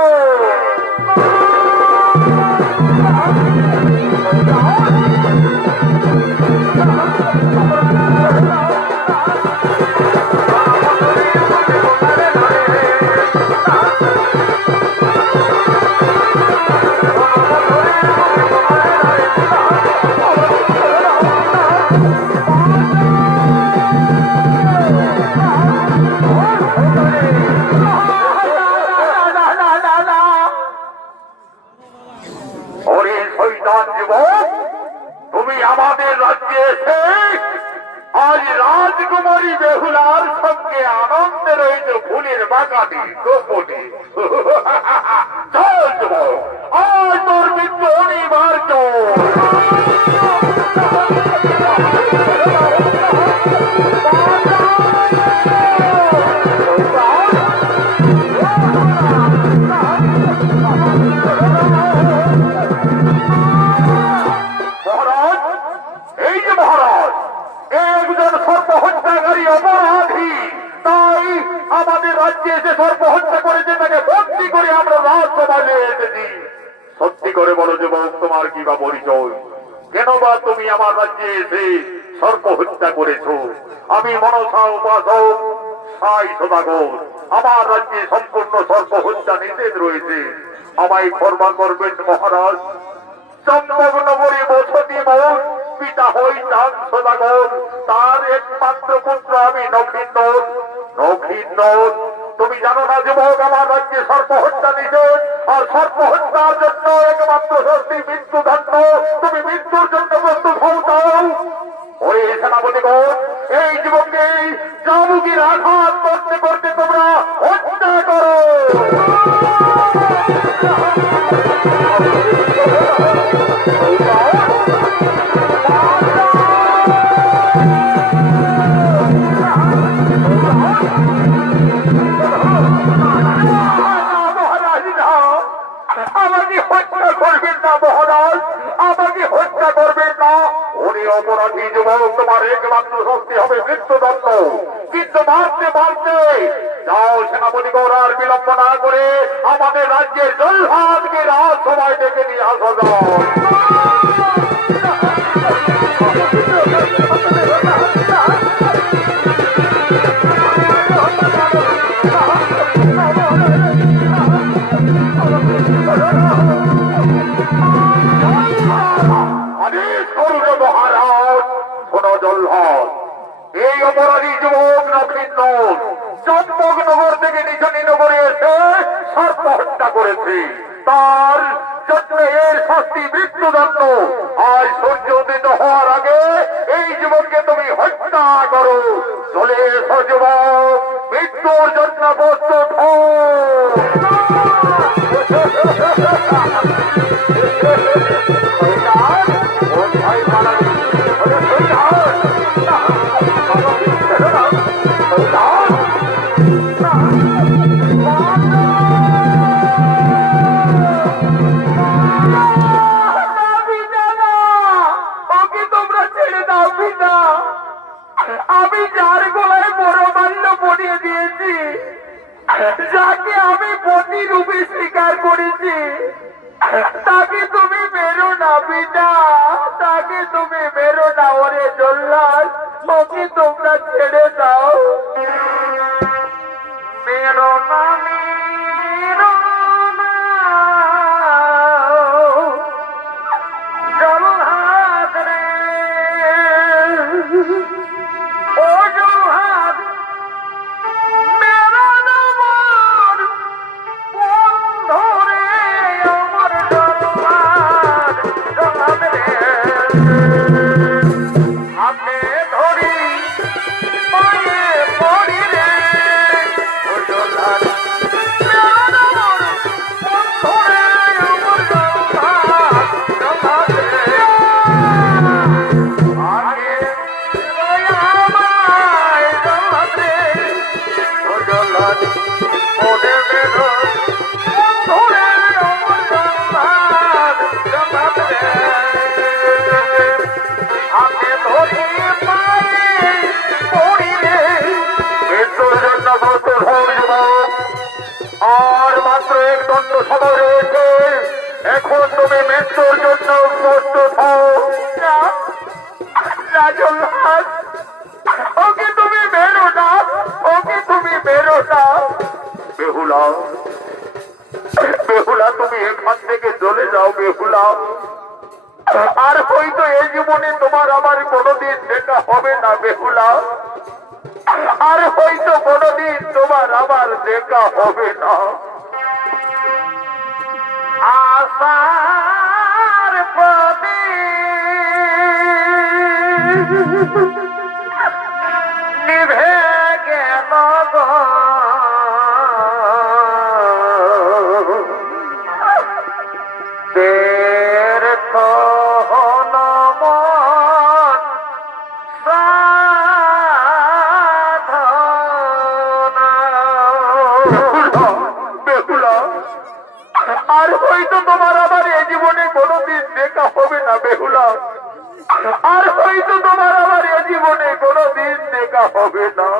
ওরে শয়তান যুবক, তুমি আমাদের রাজ্যে এসে আজ রাজকুমারী বেহুলার সঙ্গে আনন্দে রয়েছে ফুলের বাগানে গোপনে। চল যুবক, আজ তোর মৃত্যু অনিবার্য। মহারাজ, এই যে মহারাজ, একজন সর্প হত্যাকারী অপরাধী, তাই আমাদের রাজ্যে এসে সর্প হত্যা করেছে, তাকে বন্দী করে আমরা রাজসভায় নিয়ে এসেছি। সত্যি করে বলো যুবক, তোমার কি বা পরিচয়? কেন বা তুমি আমার রাজ্যে এসে সর্প হত্যা করেছো? আমি মনসা উপাসক সাই সদাগর, আমার রাজ্যে সম্পূর্ণ সর্প হত্যা নিষেধ রয়েছে। আমায় ক্ষমা করবেন মহারাজ। চম্পকনগরী বসতি মোর পিতা হই চাঁদ সদাগর, তার একমাত্র পুত্র আমি নক্ষিন্দর। নক্ষিন্দর, তুমি জানো না যুবক, আমার রাজ্যে সর্প হত্যা নিষেধ, আর সর্প হত্যার জন্য একমাত্র শাস্তি মৃত্যুদণ্ড। তুমি মৃত্যুর জন্য প্রস্তুত হও চাও? ওই সেনাপতিগণ, এই যুবককে চাবুকের আঘাত করতে করতে তোমরা হত্যা করো। আমাকে হত্যা করবেন না মহারাজ, আমাকে হত্যা করবেন না। উনি অপরাধী যুবক, তোমার একমাত্র শাস্তি হবে মৃত্যুদণ্ড। কিন্তু মারতে মারতে যাও সেনাপতিগণ, আর বিলম্ব না করে আমাদের রাজ্যের জল্লাদকে রাজসভায় ডেকে নিয়ে আসা যাও। আদেশ করুন মহারাজ। শোনো জল্লাদ, এই অপরাধী যুবক নক্ষিন্দর চম্পকনগর থেকে নিশানীনগরে এসে সর্প হত্যা করেছে, তার জন্য এর শাস্তি মৃত্যুদণ্ড। আজ সূর্য উদিত হওয়ার আগে এই যুবককে তুমি হত্যা করো। চলে এসো যুবক, মৃত্যুর জন্য প্রস্তুত হও। ওকে তোমরা ছেড়ে দাও পিতা। আমি যার গলায় বড় মাল্য পরিয়ে দিয়েছি, যাকে আমি পতি রূপে স্বীকার করেছি, তাকে তুমি মেরো না পিতা, তাকে তুমি মেরো না। ওরে জল্লাদ, ওকে তোমরা ছেড়ে দাও। মেরো না, মেরো না জল্লাদ রে, ও জল্লাদ, মেরো না মোর বন্ধু রে, আমার জল্লাদ, জল্লাদ রে। হাতে ধরি পায়ে পড়ি রে, ও জল্লাদ, মেরো না মোর বন্ধু রে, আমার জল্লাদ, জল্লাদ রে। আগে আমায় জল্লাদ রে, ও জল্লাদ, ওরে মেরো বন্ধু রে, আমার জল্লাদ, জল্লাদ রে। হাতে ধরি পায়ে পড়ি রে, মৃত্যুর জন্য প্রস্তুত হও যুবক। আর মাত্র এক দণ্ড সময় রয়েছে। এখন তুমি মৃত্যুর জন্য প্রস্তুত হও। না, না জল্লাদ, ওকে তুমি মেরো না, ওকে তুমি মেরো না। বেহুলা, বেহুলা, তুমি এখান থেকে চলে যাও বেহুলা। আর হয়তো এই জীবনে তোমার আমার কোনোদিন দেখা হবে না বেহুলা। আর হয়তো কোনোদিন তোমার আমার দেখা হবে না। আশার প্রদীপ নিভে গেল গো, ব্যর্থ হল মন সাধনা। বেহুলা, আর হয়তো তোমার আমার এই জীবনে কোনোদিন দেখা হবে না বেহুলা। আর হয়তো তোমার আমার এই জীবনে কোনোদিন দেখা হবে না।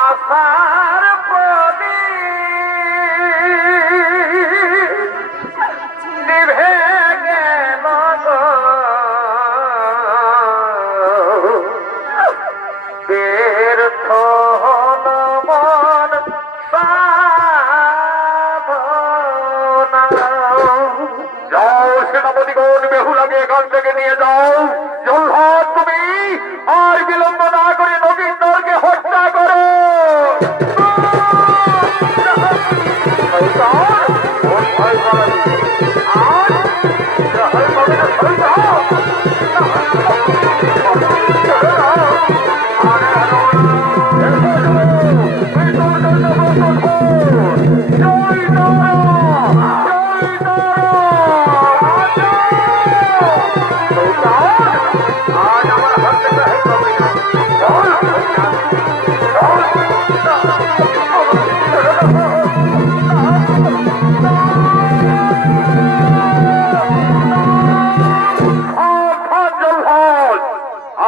আশার প্রদীপ নিভে গেল গো, ব্যর্থ হল মন সাধনা। যাও সেনাপতিগণ, বেহুলাকে এখান থেকে নিয়ে যাও। জল্লাদ, তুমি আর বিলম্ব না করে নবীনকে হত্যা করো।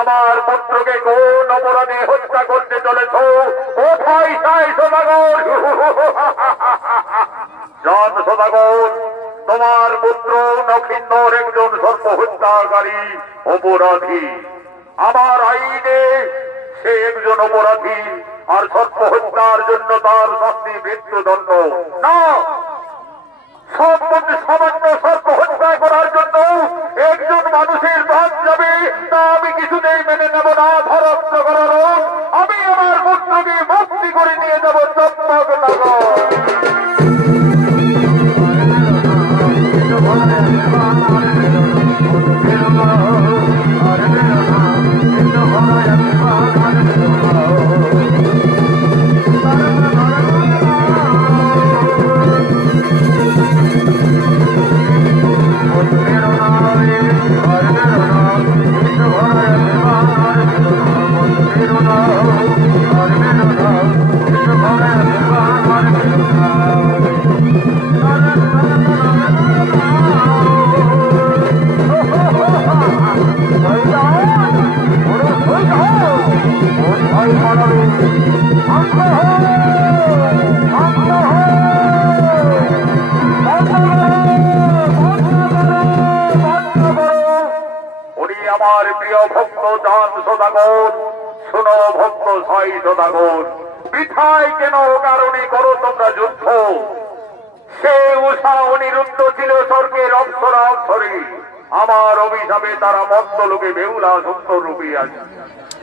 আমার পুত্রকে কোন অপরাধে হত্যা করতে চলেছ? কোথায় চাই সদাগর? জান সদাগর, তোমার পুত্র নখিন্দর একজন সর্প হত্যাকারী অপরাধী। আমার আইনে সে একজন অপরাধী, আর সর্প হত্যার জন্য তার শাস্তি মৃত্যুদণ্ড। না, সামান্য সর্প হত্যা করার জন্য একজন মানুষের প্রাণ যাবে, তা আমি কিছুতেই মেনে নেব না। ধরত্ব করার আমি আমার পুত্রকে মুক্তি করে নিয়ে যাব চম্পকনগর। উনি আমার প্রিয় ভক্ত চাঁদ সদাগর, শোনো ভক্ত সাই সদাগর, বৃথায় কেন কারণে করো তোমরা যুদ্ধ? সে উষা অনিরুদ্ধ ছিল স্বর্গের অপ্সরা অপ্সরী, আমার অভিশাপে তারা মত্তলোকে বেহুলা সুন্দর রূপে আছে।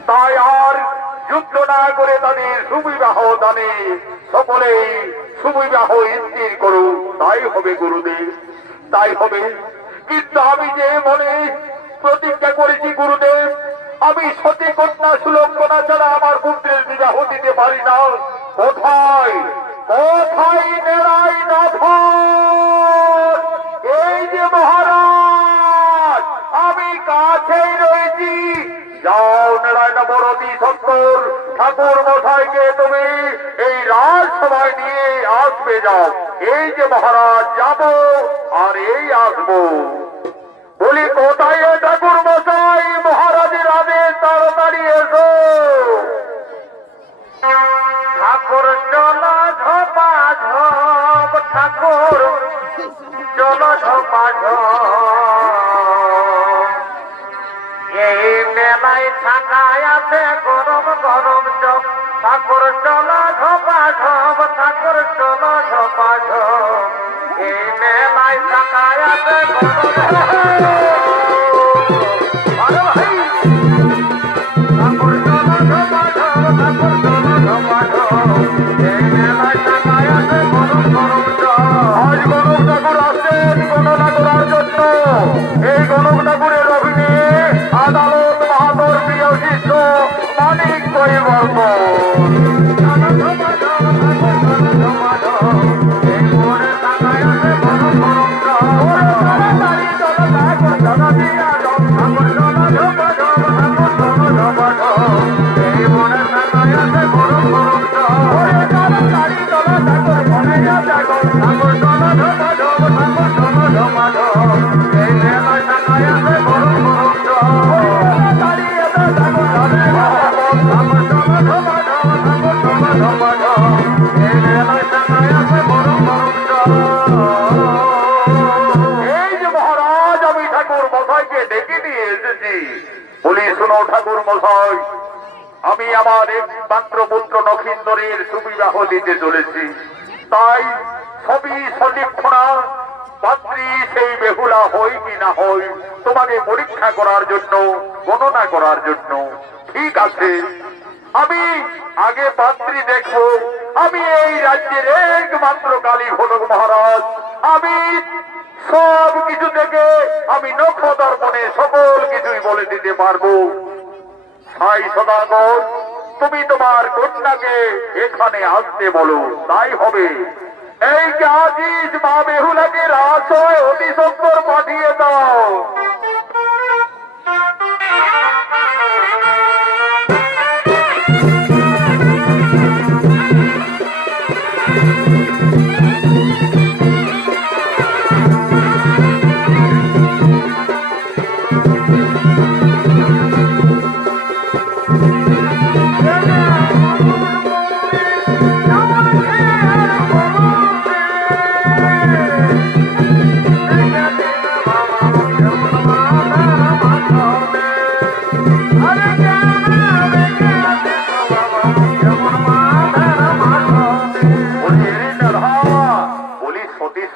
তাই আর যুদ্ধ না করে তাদের সুবিবাহ দানে সকলেই সুবিবাহ স্থির করুন, তাই হবে গুরুদেব, তাই হবে। কিন্তু আমি যে মনে প্রতিজ্ঞা করেছি গুরুদেব, আমি সতী কন্যা সুলক্ষণা ছাড়া আমার পুত্রের বিবাহ দিতে পারি না। কোথায় কোথায় নেড়াই নাথ? এই যে মহারাজ, আমি কাছেই রয়েছি। যাও নেড়াই নবরতি সত্তর ঠাকুর মশাইকে তুমি এই রাজসভায় নিয়ে আসবে, যাও। এই যে মহারাজ, যাব আর এই আসবো। বলি কোথায় ঠাকুর মশাই? মহারাজের আদেশ, তাড়াতাড়ি এসো। ঠাকুর চলো ঝোপা ঝোপ, ঠাকুর চলো ঝোপা ঝোপ। এই মেলায় ছাকায় আছে গরম গরম চপ। ঠাকুর চলো ঝোপা ঝোপ, ঠাকুর চলো ঝোপা ঝোপ। এই মেলায় ছাকায় আছে গরম আরে ভাই, ঠাকুর চলো ঝোপা ঝোপ, ঠাকুর চলো ঝোপা ঝোপ। এই মেলায় ছাকায় আছে গরম গরম চপ। আজ গণক ঠাকুর আসছেন গণনা করার জন্য। এই গণক ঠাকুরের অভিনয়ে আদালত বাহাদুর প্রিয় শিষ্য মানিক পরিবর্তন। চলো ঝোপা ঝোপ, ঠাকুর চলো ঝোপা ঝোপ। এই মনে ছাকায় আছে গরম গরম চপ। তাড়াতাড়ি চলো ঠাকুর চলো দিয়া যাও। ঠাকুর চলো ঝোপা ঝোপ, ঠাকুর চলো ঝোপা ঝোপ। এই মনে ছাকায় আছে গরম গরম চপ। তাড়াতাড়ি চলো ঠাকুর বনাইয়া যাও। ঠাকুর চলো ঝোপা ঝোপ, ঠাকুর চলো ঝোপা ঝোপ। এই মেলায় ছাকায় আছে গরম গরম চপ। তাড়াতাড়ি এসো ঠাকুর চলে যাও। ঠাকুর চলো ঝোপা ঝোপ, ঠাকুর চলো ঝোপা ঝোপ। এই মেলায় ছাকায় আছে গরম গরম চপ। এই যে মহারাজ, আমি ঠাকুর মশাইকে ডেকে নিয়ে এসেছি। বলি শোনো ঠাকুর মশাই, আমি আমার একমাত্র পুত্র নক্ষিন্দরের সুবিবাহ দিতে চলেছি। তাই সবই সলিক্ষণা পাত্রী সেই বেহুলা হই কি না হই তোমাকে পরীক্ষা করার জন্য, গণনা করার জন্য। ঠিক আছে, আমি আগে পাত্রী দেখবো। আমি এই রাজ্যের একমাত্র কালী ঘটক মহারাজ। আমি সব কিছু থেকে আমি নক্ষদর্পণে সকল কিছুই বলে দিতে পারবো। সাই সদাগর, তুমি তোমার কন্যাকে এখানে আসতে বলো, তাই হবে। এই যে আজিজ মা বেহুলাকে রাজসভায় অতি সত্তর পাঠিয়ে দাও।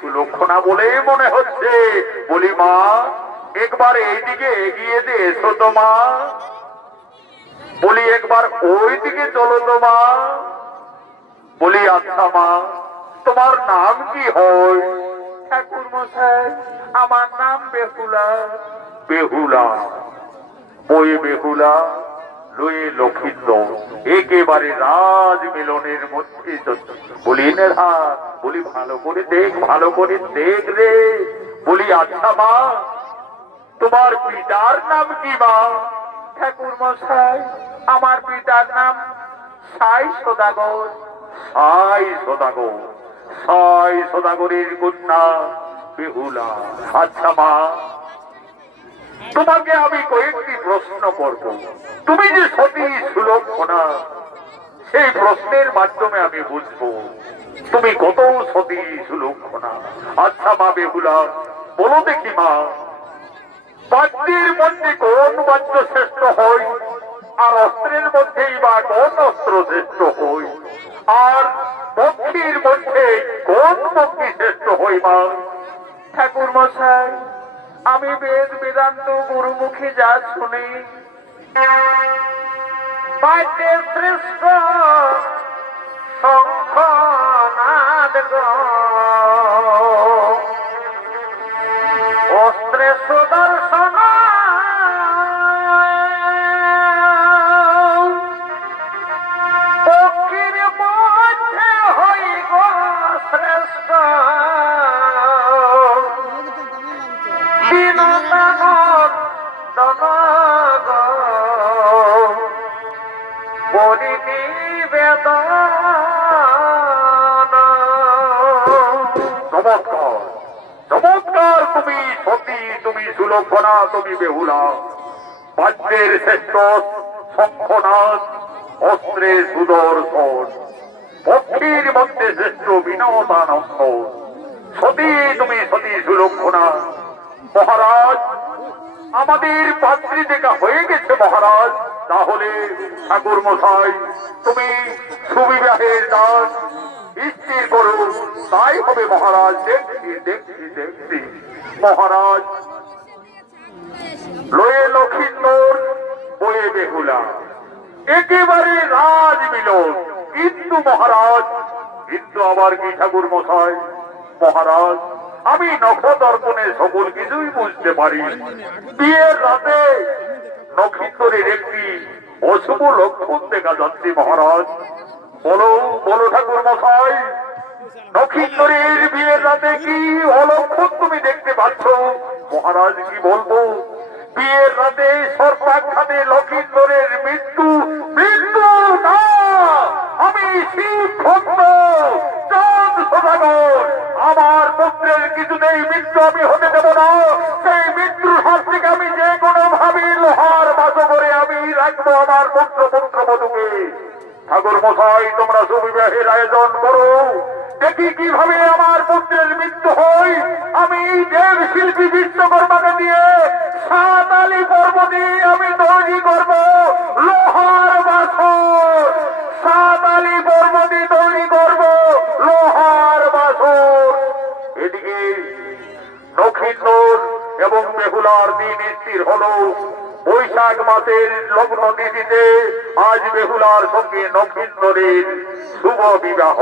সুলক্ষণা বলেই মনে হচ্ছে। বলি মা, একবার এইদিকে এগিয়ে দে, এসো তো মা। বলি একবার ওই দিকে চলো তো মা। বলি আচ্ছা মা, তোমার নাম কি হয়? ঠাকুর মশাই, আমার নাম বেহুলা। বেহুলা? ওই বেহুলা লয়ে লক্ষিন্দর একেবারে রাজ মিলনের মধ্যে। বলি নেহা, বলি ভালো করে দেখ, ভালো করে দেখ রে। বলি আচ্ছা মা, তোমার পিতার নাম কি মা? ঠাকুর মশাই, আমার পিতার নাম সাই সদাগর। সাই সদাগর? সাই সদাগরের কন্যা বেহুলা। আচ্ছা মা, তোমাকে আমি কয়েকটি প্রশ্ন করব। তুমি যে সতী সুলক্ষণা, সেই প্রশ্নের মাধ্যমে আমি বুঝবো তুমি কত সতী সুলক্ষণা। আচ্ছা মা বেহুলা, বলো দেখি মা, বাদ্যের মধ্যে কোন বাদ্য শ্রেষ্ঠ হয়, আর অস্ত্রের মধ্যেই বা কোন অস্ত্র শ্রেষ্ঠ হয়, আর পক্ষীর মধ্যে কোন পক্ষী শ্রেষ্ঠ হয় মা? ঠাকুর মশাই, আমি বেদ বেদান্ত গুরুমুখে যা শুনি, বাদ্যের শ্রেষ্ঠ শঙ্খনাদ গো, অস্ত্রে সুদর্শন, পক্ষীর মধ্যে হই গো শ্রেষ্ঠ বিনোদন গো, বলি নিবেদন। চমৎকার চমৎকার, তুমি সতী, তুমি সুলক্ষণা, তুমি বেহুলা। বাদ্যের শ্রেষ্ঠ শঙ্খনাদ, অস্ত্রে সুদর্শন, পক্ষীর মধ্যে শ্রেষ্ঠ বিনোদানন্দ। সতী তুমি সতী সুলক্ষণা। মহারাজ, আমাদের পাত্রী দেখা হয়ে গেছে মহারাজ। তাহলে ঠাকুর মশাই, তুমি সুবিবাহের দান স্থির করুন, তাই হবে মহারাজ। দেখছি দেখছি দেখছি মহারাজ, লয়ে লক্ষিন্দর, বয়ে বেহুলা, একেবারে রাজ মিলন। কিন্তু মহারাজ, কিন্তু আবার কি ঠাকুর মশাই? মহারাজ, আমি নখদর্পণে সকল কিছুই বুঝতে পারি। বিয়ের রাতে নক্ষত্রের একটি অশুভ লক্ষণ দেখা যাচ্ছে মহারাজ। বলো বলো ঠাকুর মশাই, নক্ষত্রের বিয়ের রাতে কি অলক্ষণ তুমি দেখতে পাচ্ছ? মহারাজ কি বলবো, বিয়ের রাতে সর্বাঘাতে লক্ষিন্দরের মৃত্যু। মৃত্যু না, আমি শিব ভক্ত চাঁদ সদাগর, আমার পুত্রের কিছুতেই মৃত্যু আমি হতে দেব না। সেই মৃত্যুর হাত থেকে আমি যে কোনো ভাবে লোহার বাসো করে আমি রাখবো আমার পুত্র পুত্রবধূকে। ঠাকুর মশাই, তোমরা সুবিবাহের আয়োজন করো, দেখি কিভাবে আমার পুত্রের মৃত্যু হয়। আমি দেব শিল্পী বিশ্বকর্মাকে দিয়ে সাতালি পর্বতে আমি তৈরি করব লোহার বাসর। সাতালি পর্বতে তৈরি করব লোহার বাসর। এদিকে নক্ষত্র এবং বেহুলার দিন স্থির হলো। বৈশাখ মাসের লগ্ন তিথিতে আজ বেহুলার সঙ্গে নক্ষত্রের শুভ বিবাহ।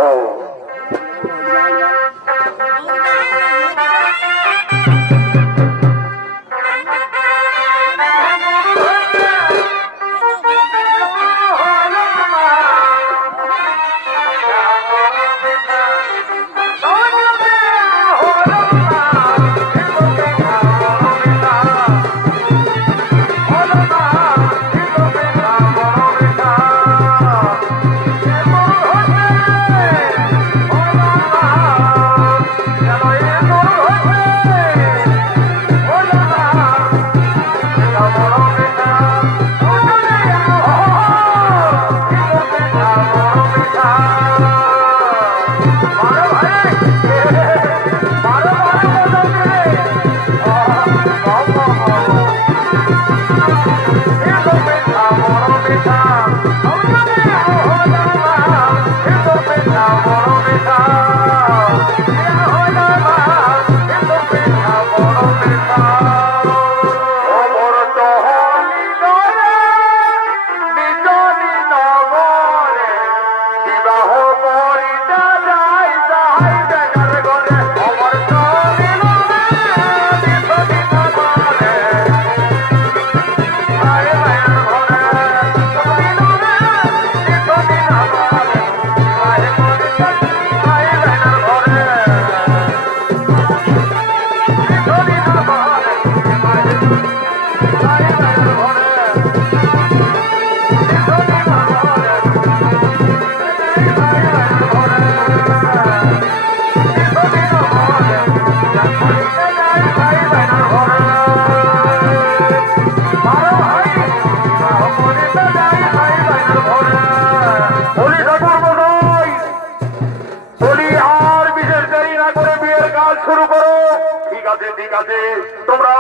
ঠিক আছে, তোমরা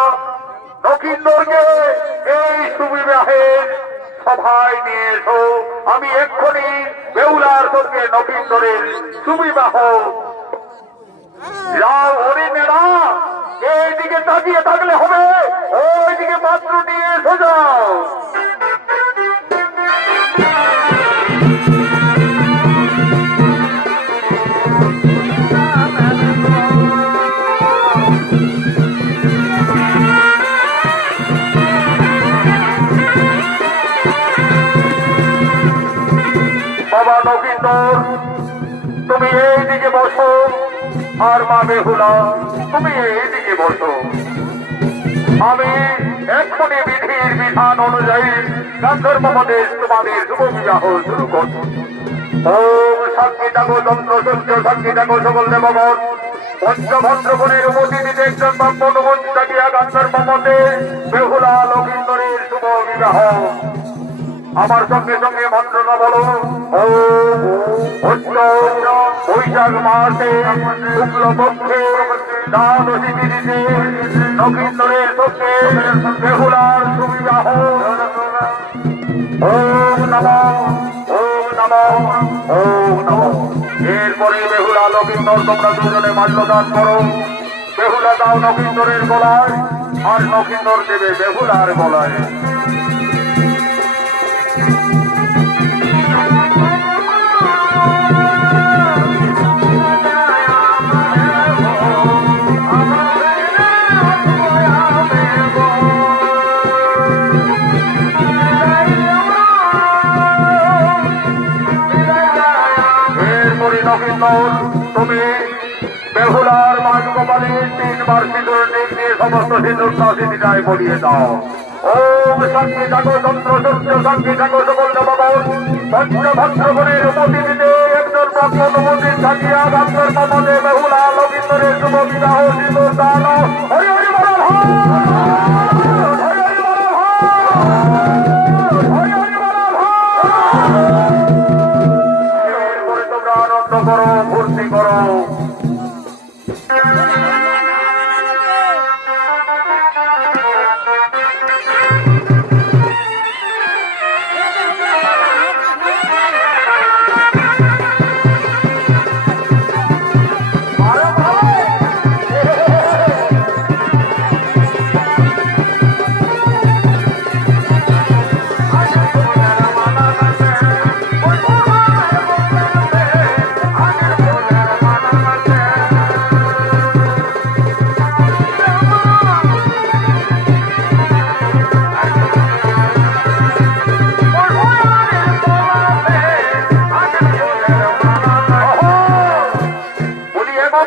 নকিন্দরকে এই সুবিবাহের সভায় নিয়ে এসো। আমি এক্ষুনি বেহুলার সঙ্গে নকিন্দরের সুবিবাহ। যাও হরিণেরা, এইদিকে তাকিয়ে থাকলে হবে, ওইদিকে পাত্র নিয়ে এসো যাও। বাবা নকিন্দর, তুমি এইদিকে বসো, আর মা বেহুলা তুমি এইদিকে বসো। আমি এক্ষুনি বিধির বিধান অনুযায়ী গান্ধর্ব মধ্যে তোমাদের শুভ বিবাহ শুরু করব। ওম সাক্ষী থাকো যন্ত্র সূর্য, সাক্ষী থাকো সকল দেবগণ। পঞ্চভদ্রগণের উপস্থিতিতে একজন ব্রাহ্মণ উপস্থিত থাকিয়া গান্ধর্ব মধ্যে বেহুলা নকিন্দরের শুভ বিবাহ। আমার সঙ্গে সঙ্গে মন্ত্রণা বলো। বৈশাখ মাসে শুক্লপক্ষে দ্বাদশী তিথিতে নকিন্দরের সঙ্গে বেহুলার সুবিবাহ। ওম নমঃ, ওম নমঃ, ওম নমঃ। এরপরে বেহুলা নকিন্দর তোমরা দুজনে মাল্যদান করো। বেহুলা দাও নকিন্দরের গলায়, আর নকিন্দর দেবে বেহুলার গলায়। তুমি বেহুলার মাঝকপালে 3 বার সিঁদুর দিয়ে সমস্ত সিঁদুর সিঁড়িটায় বলিয়ে দাও। ওম সাক্ষী থাকো যন্ত্র সূর্য, সাক্ষী থাকো সকল দেবগণ। পঞ্চভদ্রগণের উপস্থিতিতে একজন ব্রাহ্মণ উপস্থিত থাকিয়া গান্ধর্ব মধ্যে বেহুলা নকিন্দরের শুভ বিবাহ সিঁদুর দান। হরি হরি বল, হরি হরি বল, হরি হরি বল। এরপরে তোমরা আনন্দ করো, ফুর্তি করো।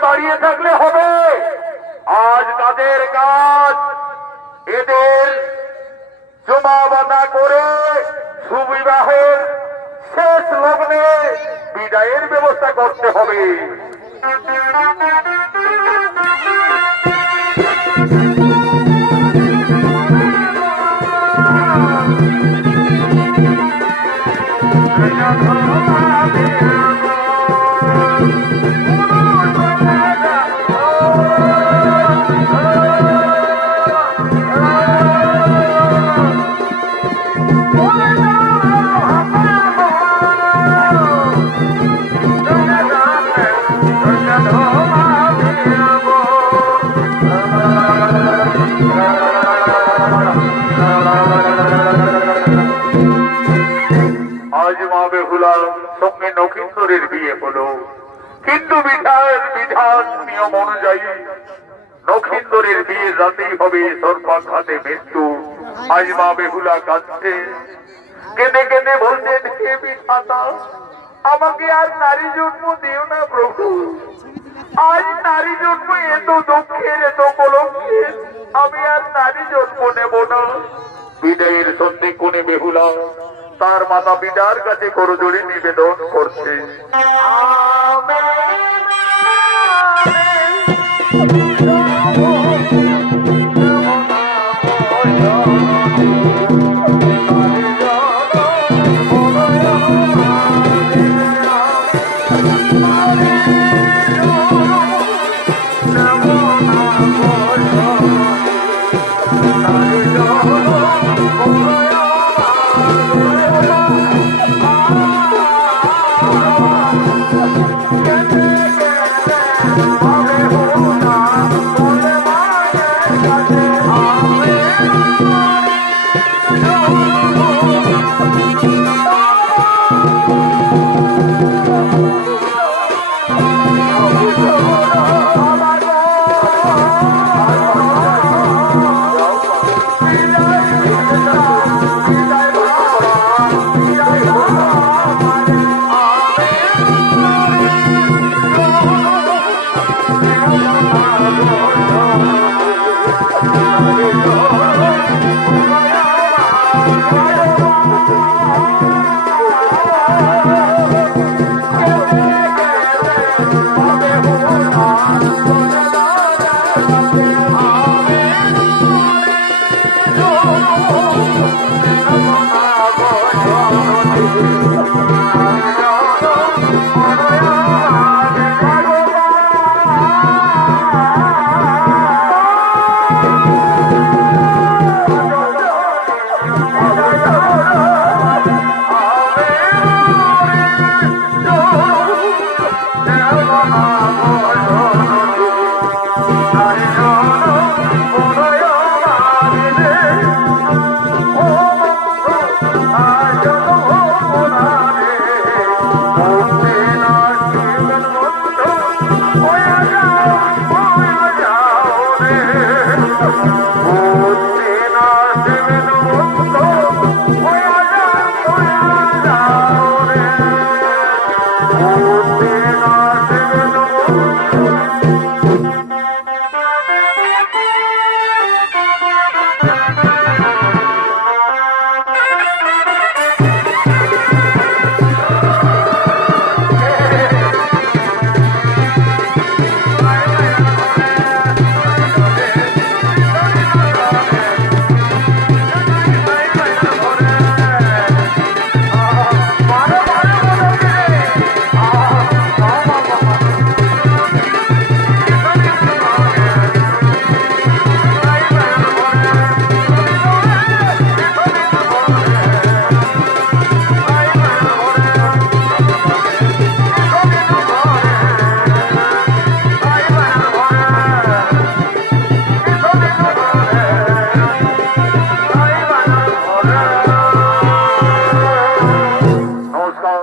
দাঁড়িয়ে থাকলে হবে? আজ কাদের কাজ? এদের জমাবাদা করে সুবিবাহের শেষ লগ্নে বিদায়ের ব্যবস্থা করতে হবে। আজ মা বেহুলা সঙ্গে নকিন্দরের বিয়ে হলো, কিন্তু বিধান নিয়ম অনুযায়ী নকিন্দরের বিয়ে রাতেই হবে সর্বাঘাতে মৃত্যু। আজ মা বেহুলা কাঁদছে, কেঁদে কেঁদে বলছেন, হে বিধাতা, আমাকে আর নারী জন্ম দিও না প্রভু। আজ নারী জন্ম এত দুঃখের, এত কলঙ্কের, আমি আর নারী জন্ম নেব না। বিদায়ের সন্ধে কোণে বেহুলা তার মাতা পিতার কাছে করজোড়ে নিবেদন করছে। নমো নমো Oh,